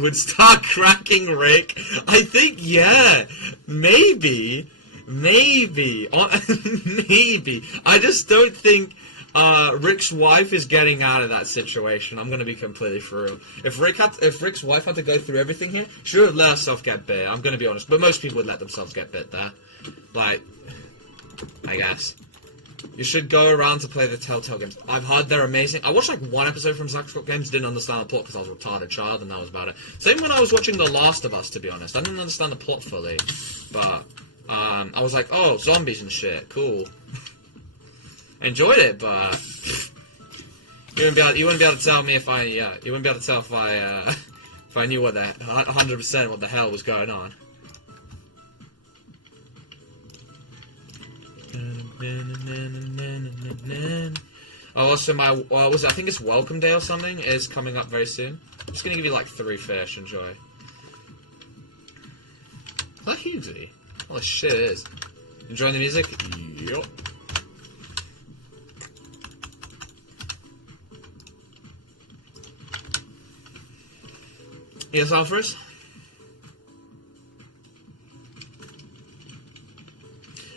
cracking Rick? I think, yeah, maybe, maybe. I just don't think Rick's wife is getting out of that situation. I'm gonna be completely for real. If Rick's wife had to go through everything here, she would have let herself get bit. I'm gonna be honest, but most people would let themselves get bit there. Like, I guess. You should go around to play the Telltale games. I've heard they're amazing. I watched like 1 episode from Zack Scott Games, didn't understand the plot because I was a retarded child, and that was about it. Same when I was watching The Last of Us, to be honest. I didn't understand the plot fully, but I was like, oh, zombies and shit, cool. Enjoyed it, but you wouldn't be able to tell me if I knew what 100% what the hell was going on. Oh, also my, I think it's Welcome Day or something, is coming up very soon. I'm just gonna give you like 3 fish, enjoy. I like Hughesy. Holy shit, it is. Enjoying the music? Yup. Yes, offers?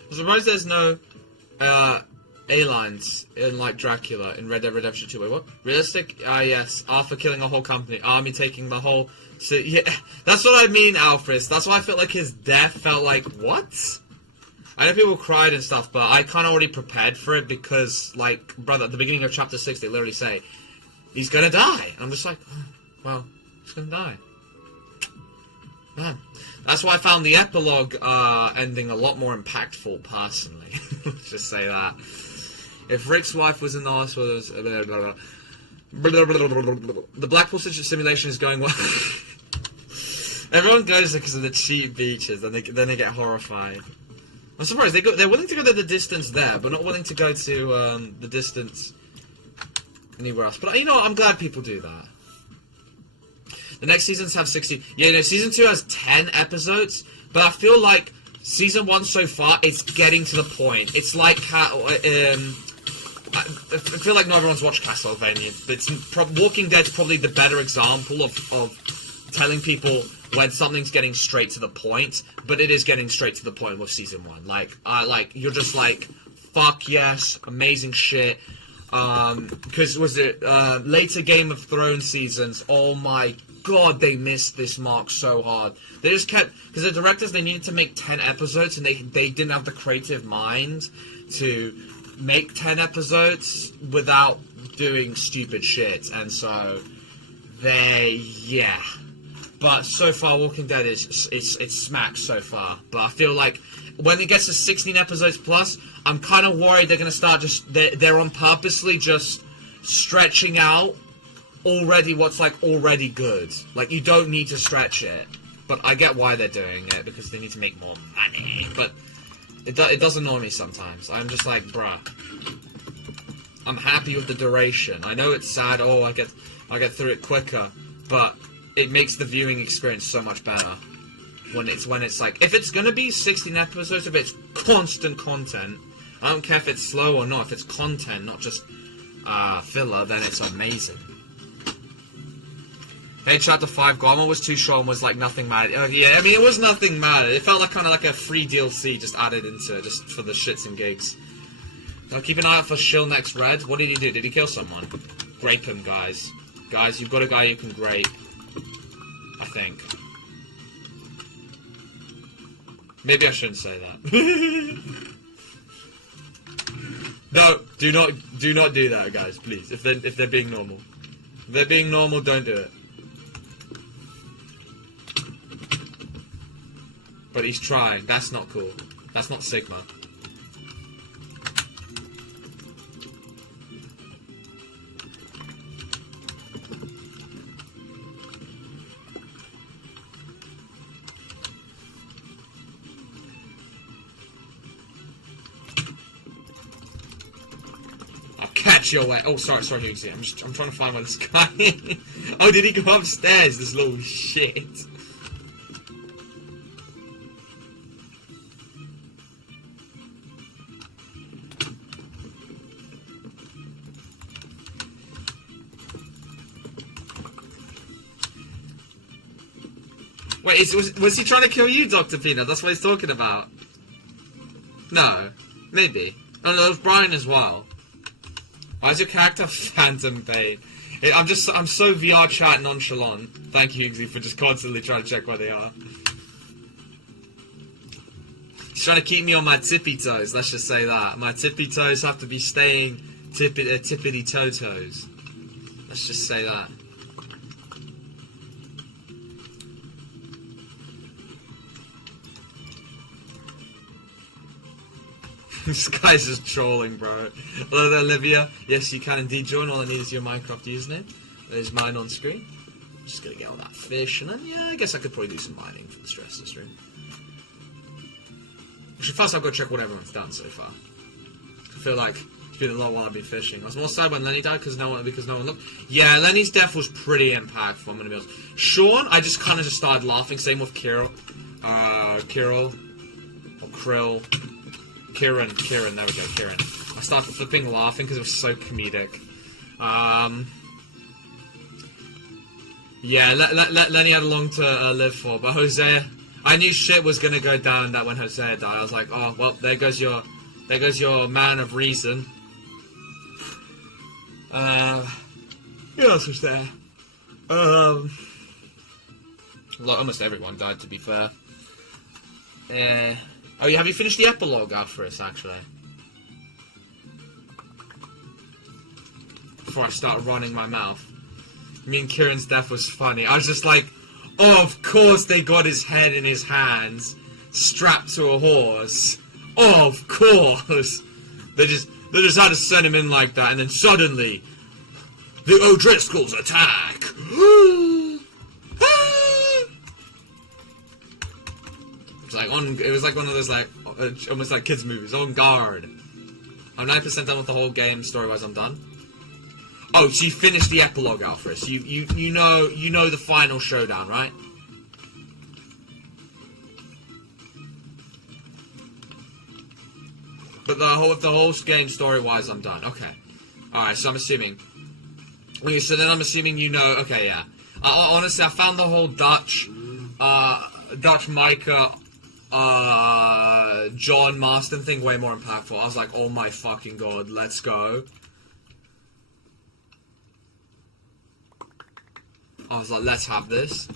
I'm surprised there's no A-lines in like Dracula in Red Dead Redemption 2. Wait, what? Realistic? Yes. Arthur killing a whole company. Army taking the whole... So, yeah, that's what I mean, Alfred. That's why I felt like his death felt like, what? I know people cried and stuff, but I kind of already prepared for it because, like, brother, at the beginning of Chapter 6, they literally say, he's gonna die. And I'm just like, oh, well, he's gonna die. Man. That's why I found the epilogue ending a lot more impactful, personally. Let's just say that. If Rick's wife was in the hospital, was, the Blackpool simulation is going well. Everyone goes there because of the cheap beaches, then they get horrified. I'm surprised they're willing to go to the distance there, but not willing to go to the distance anywhere else. But you know what? I'm glad people do that. The next seasons have 60. Yeah, no, season 2 has 10 episodes, but I feel like season 1 so far, it's getting to the point. It's like how, I feel like not everyone's watched Castlevania, but Walking Dead's probably the better example of telling people when something's getting straight to the point, but it is getting straight to the point with season 1. Like you're just like, fuck yes, amazing shit. Because was it later Game of Thrones seasons? Oh my god, they missed this mark so hard. They just kept, because the directors, they needed to make 10 episodes, and they didn't have the creative mind to make 10 episodes without doing stupid shit, and so yeah. But so far, Walking Dead it's smacked so far. But I feel like when it gets to 16 episodes plus, I'm kind of worried they're gonna start they're on purposely just stretching out already what's like already good. Like, you don't need to stretch it, but I get why they're doing it because they need to make more money. But it does annoy me sometimes. I'm just like, bruh, I'm happy with the duration. I know it's sad. Oh, I get through it quicker, but it makes the viewing experience so much better when it's like, if it's gonna be 16 episodes, if it's constant content, I don't care if it's slow or not. If it's content, not just filler, then it's amazing. Hey, Chapter 5, Gorma was too short and was like nothing mad. Yeah, I mean, it was nothing mad. It felt like kind of like a free DLC just added into it, just for the shits and gigs. Now keep an eye out for Shill next Red. What did he do? Did he kill someone? Grape him, guys. Guys, you've got a guy you can grape. I think. Maybe I shouldn't say that. No, do not do that, guys, please. If they're being normal. If they're being normal, don't do it. But he's trying. That's not cool. That's not Sigma. I'll catch your way. Oh, sorry, Hughesy. I'm trying to find where this guy is. Oh, did he go upstairs? This little shit. Wait, was he trying to kill you, Dr. Peanut? That's what he's talking about. No. Maybe. Oh, no, there's Brian as well. Why is your character Phantom Pain? I'm so VR chat nonchalant. Thank you, Hughesy, for just constantly trying to check where they are. He's trying to keep me on my tippy toes, let's just say that. My tippy toes have to be staying tippity-toe-toes. Let's just say that. This guy's just trolling, bro. Hello there, Olivia. Yes, you can indeed join. All I need is your Minecraft username. There's mine on screen. Just gonna get all that fish, and then, yeah, I guess I could probably do some mining for the stress of the stream. Actually, first I'll go check what everyone's done so far. I feel like it's been a lot while I've been fishing. I was more sad when Lenny died because no one looked. Yeah, Lenny's death was pretty impactful, I'm gonna be honest. Sean, I just kind of started laughing. Same with Kirill. Kirill. Or Krill. Kieran, there we go, Kieran. I started flipping laughing because it was so comedic. Yeah, Lenny had long to live for, but Hosea, I knew shit was gonna go down that when Hosea died. I was like, oh, well, there goes your man of reason. Who else was there? Almost everyone died, to be fair. Oh, yeah, have you finished the epilogue, Alfred, actually? Before I start running my mouth. Me and Kieran's death was funny. I was just like, oh, of course they got his head in his hands, strapped to a horse. Oh, of course. They just had to send him in like that, and then suddenly, the O'Driscolls attack. It was like one of those like almost like kids movies. On guard. I'm 9% done with the whole game. Story-wise, I'm done. Oh, so you finished the epilogue, Alfred. So you know the final showdown, right? But the whole game story-wise, I'm done. Okay. All right. So I'm assuming. Okay, so then I'm assuming you know. Okay, yeah. Honestly, I found the whole Dutch Micah, John Marston thing way more impactful. I was like, oh my fucking god, let's go. I was like, let's have this.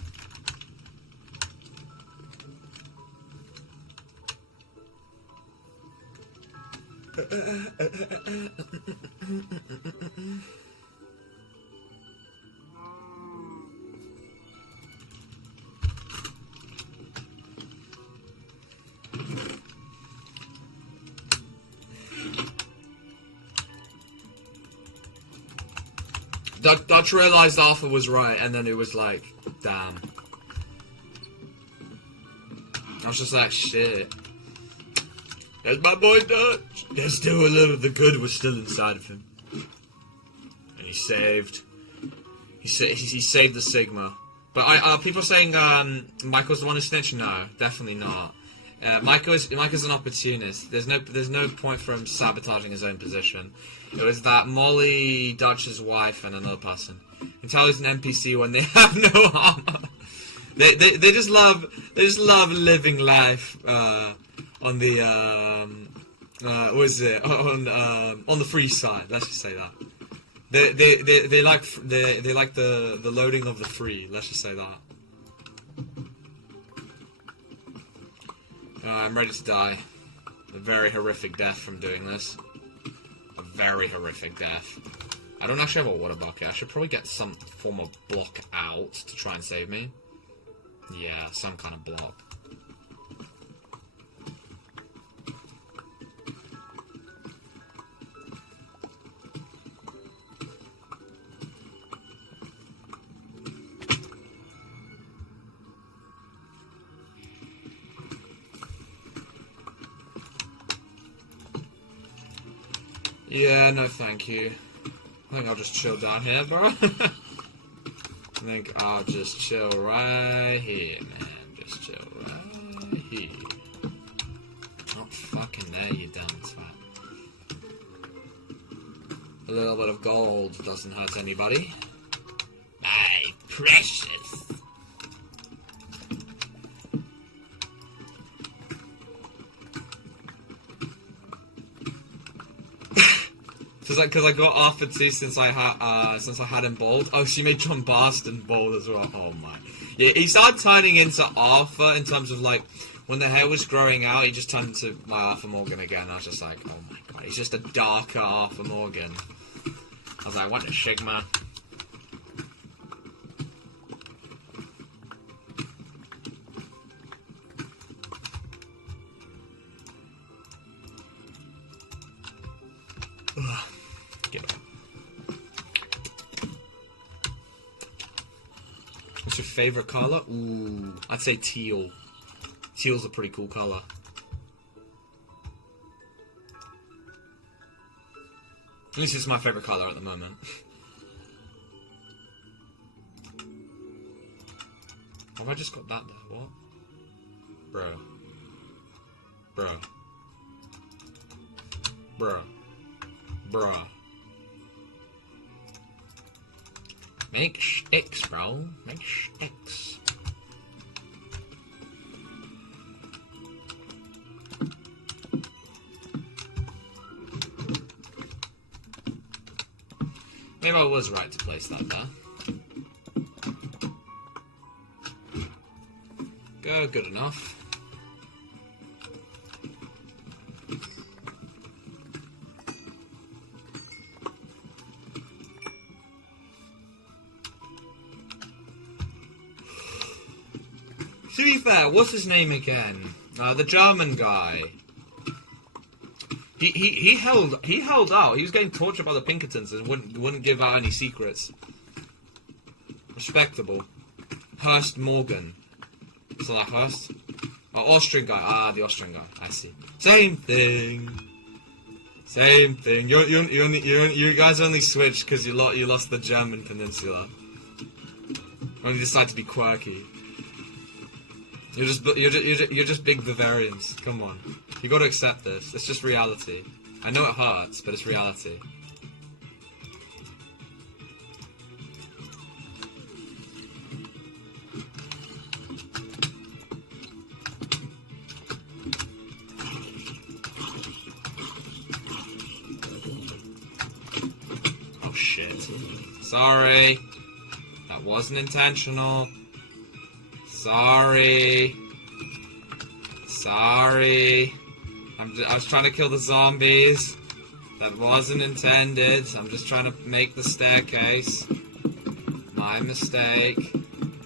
Dutch realized Arthur was right, and then it was like, damn. I was just like, shit. There's my boy Dutch. There's still a little, the good was still inside of him. And he saved the Sigma. But people are saying Michael's the one who snitched? No, definitely not. Michael's an opportunist. There's no point for him sabotaging his own position. It was that Molly, Dutch's wife, and another person. You can tell he's an NPC when they have no armor. They just love living life on the on the free side. Let's just say that. They like the loading of the free. Let's just say that. I'm ready to die. A very horrific death from doing this. A very horrific death. I don't actually have a water bucket. I should probably get some form of block out to try and save me. Yeah, some kind of block. Yeah, no thank you. I think I'll just chill down here, bro. I think I'll just chill right here, man. Just chill right here. Oh, fucking there you dumb twat. A little bit of gold doesn't hurt anybody. My precious. Because I got Arthur too since I had him bald. Oh, she made John Barston bald as well. Oh my. Yeah, he started turning into Arthur in terms of like when the hair was growing out. He just turned into my Arthur Morgan again. I was just like, oh my god, he's just a darker Arthur Morgan. I was like, what a Sigma. What's your favorite color? Ooh, I'd say teal. Teal's a pretty cool color. At least it's my favorite color at the moment. Have I just got that there? What? Bro. Bruh. Bruh. Bruh. Make sticks, bro. Make sticks. Maybe I was right to place that there. Good enough. To be fair, what's his name again? The German guy. He held out. He was getting tortured by the Pinkertons and wouldn't give out any secrets. Respectable. Hurst Morgan. Is that Hurst? Oh, Austrian guy. Ah, the Austrian guy. I see. Same thing. Same thing. You guys only switched because you lost the German peninsula. Only decided to be quirky. You're just big Bavarians. Come on. You got to accept this. It's just reality. I know it hurts, but it's reality. Oh shit. Sorry. That wasn't intentional. Sorry. Sorry. I was trying to kill the zombies. That wasn't intended. I'm just trying to make the staircase. My mistake.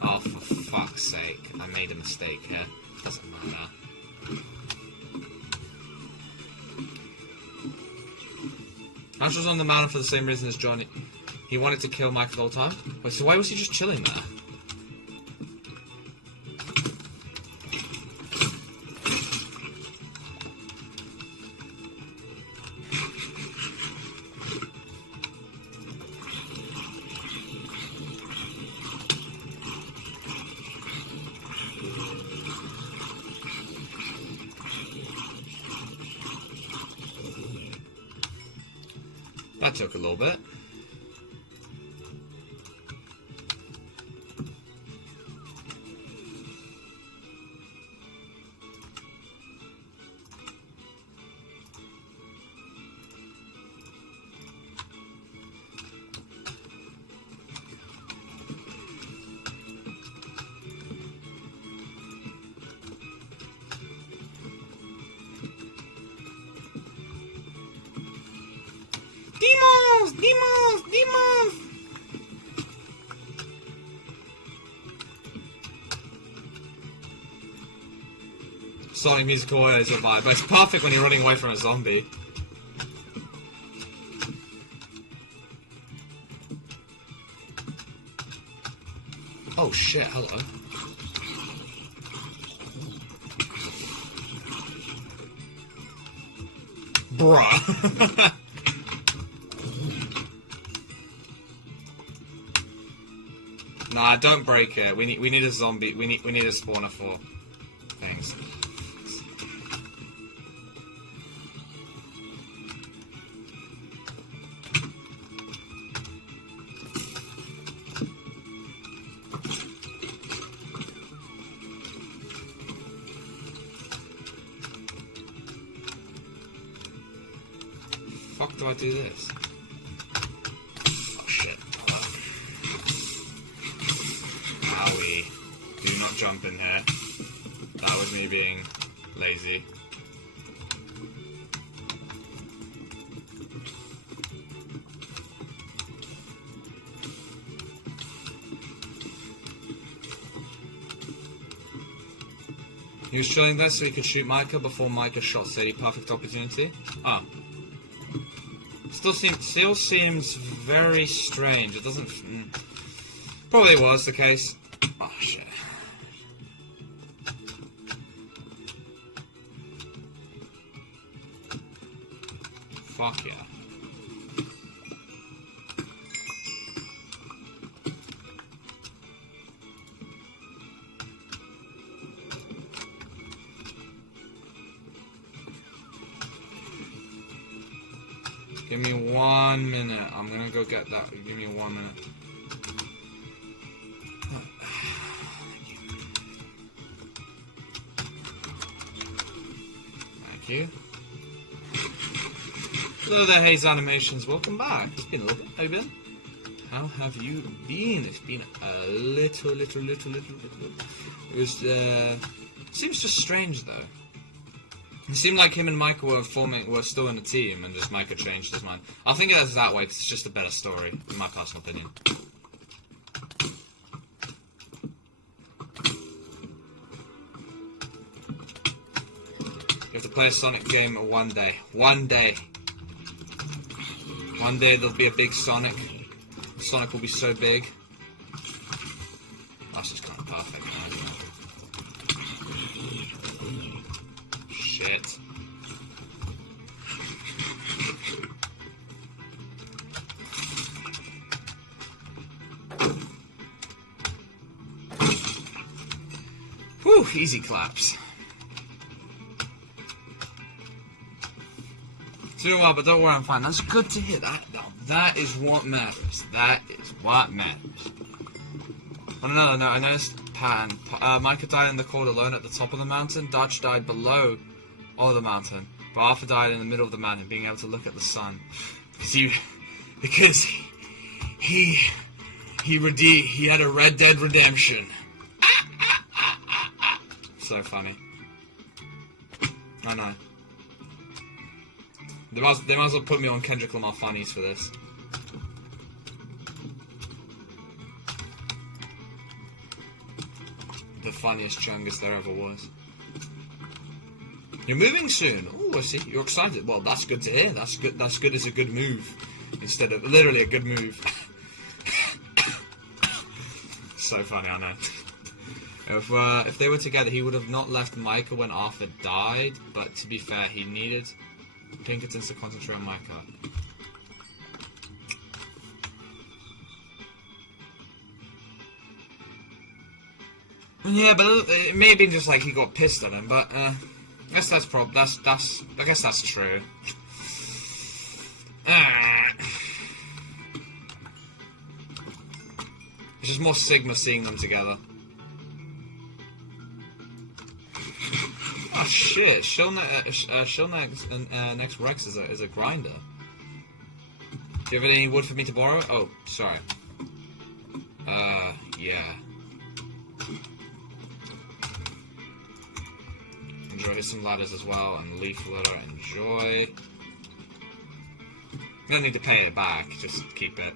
Oh, for fuck's sake. I made a mistake here. Doesn't matter. Ash was on the mountain for the same reason as Johnny. He wanted to kill Michael the whole time? Wait, so why was he just chilling there? That took a little bit. Demons! Demons! Demons! Sonic musical is a vibe, but it's perfect when you're running away from a zombie. Oh shit, hello. Bruh. Nah, don't break it. We need a zombie. We need a spawner for things. Fuck do I do this? Do not jump in here. That was me being lazy. He was chilling there so he could shoot Micah before Micah shot Sadie. Perfect opportunity. Ah. Still seems very strange. It doesn't... Probably was the case. Oh shit. Fuck yeah. Give me 1 minute. I'm gonna go get that. Give me 1 minute. Thank you. Hello there, Haze Animations. Welcome back. It's been a little bit. How you been? How have you been? It's been a little. It was, seems just strange, though. It seemed like him and Micah were still in a team, and just Micah changed his mind. I think it's that way, because it's just a better story, in my personal opinion. You have to play a Sonic game one day. One day. One day there'll be a big Sonic. Sonic will be so big. That's just kind of perfect, man. Shit. Whew, easy claps. Doing well, but don't worry, I'm fine. That's good to hear. That is what matters. That is what matters. On another note, I noticed pattern. Micah died in the cold alone at the top of the mountain. Dutch died below the mountain. But Arthur died in the middle of the mountain, being able to look at the sun. Because he had a Red Dead Redemption. So funny. I know. They might as well put me on Kendrick Lamar funnies for this. The funniest chungus there ever was. You're moving soon. Oh, I see. You're excited. Well, that's good to hear. That's good. That's good as a good move, instead of literally a good move. So funny, I know. If they were together, he would have not left Micah when Arthur died. But to be fair, he needed Pinkertons to concentrate on Micah. Yeah, but it may have been just like he got pissed at him. But I guess I guess that's true. It's just more Sigma seeing them together. Oh shit! Shellneck next Rex is a grinder. Do you have any wood for me to borrow? Oh, sorry. Yeah. Enjoy some ladders as well, and leaf litter. Enjoy. You don't need to pay it back. Just keep it.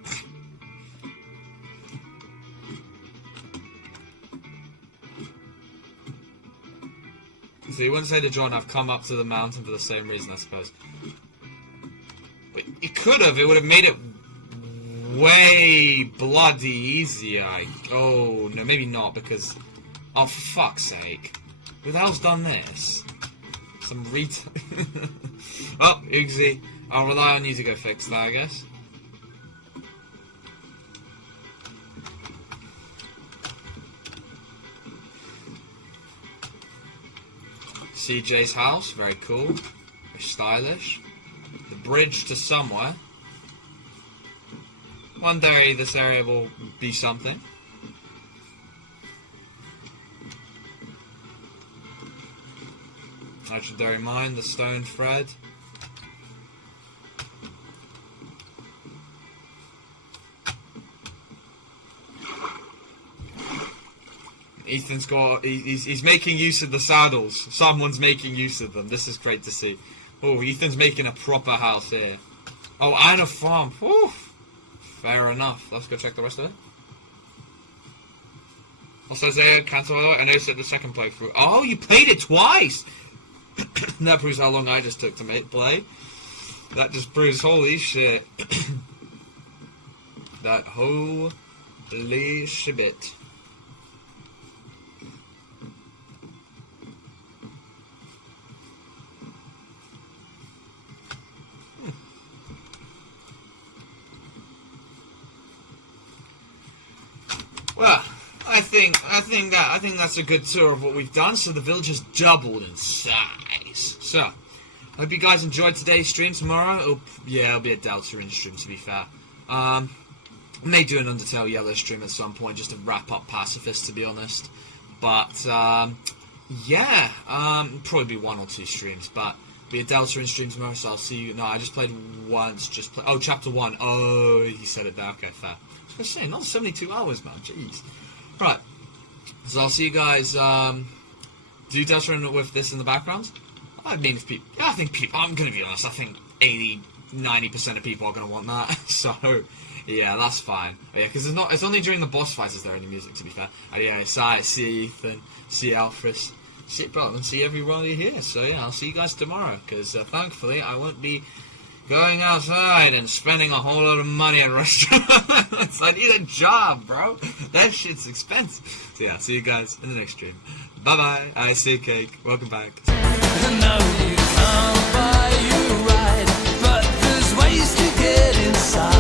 So you wouldn't say to John, I've come up to the mountain for the same reason, I suppose. But it could have. It would have made it way bloody easier. Oh, no, maybe not, because... Oh, for fuck's sake. Who the hell's done this? Some Oh, Oogsy. I'll rely on you to go fix that, I guess. CJ's house, very cool, very stylish. The bridge to somewhere. One day this area will be something. Legendary mine, the stone thread. Ethan's got, he's making use of the saddles. Someone's making use of them. This is great to see. Oh, Ethan's making a proper house here. Oh, and a farm. Whew. Fair enough. Let's go check the rest of it. Also, Isaiah, cancel. I know you said the second playthrough. Oh, you played it twice! That proves how long I just took to play. That just proves, holy shit. That holy shibit. Well, I think that's a good tour of what we've done. So the village has doubled in size. So, Hope you guys enjoyed today's stream. Tomorrow, it'll be a Deltarune stream, to be fair. May do an Undertale Yellow stream at some point, just to wrap up Pacifist, to be honest. But, probably be 1 or 2 streams, but be a Deltarune stream tomorrow, so I'll see you. No, I just played once, chapter 1. Oh, he said it there. Okay, fair. I was going to say, not 72 hours, man. Jeez. Right. So I'll see you guys, do Deltarune with this in the background. I think people, I'm going to be honest, I think 80-90% of people are going to want that, so, yeah, that's fine. Yeah, because it's only during the boss fights is there any music, to be fair. Yeah, see Ethan, see Alphys, see everybody here, so yeah, I'll see you guys tomorrow, because thankfully I won't be going outside and spending a whole lot of money at restaurants. I need a job, bro. That shit's expensive. So yeah, see you guys in the next stream. Bye-bye. I see Cake. Welcome back. No, you can't buy you right, but there's ways to get inside.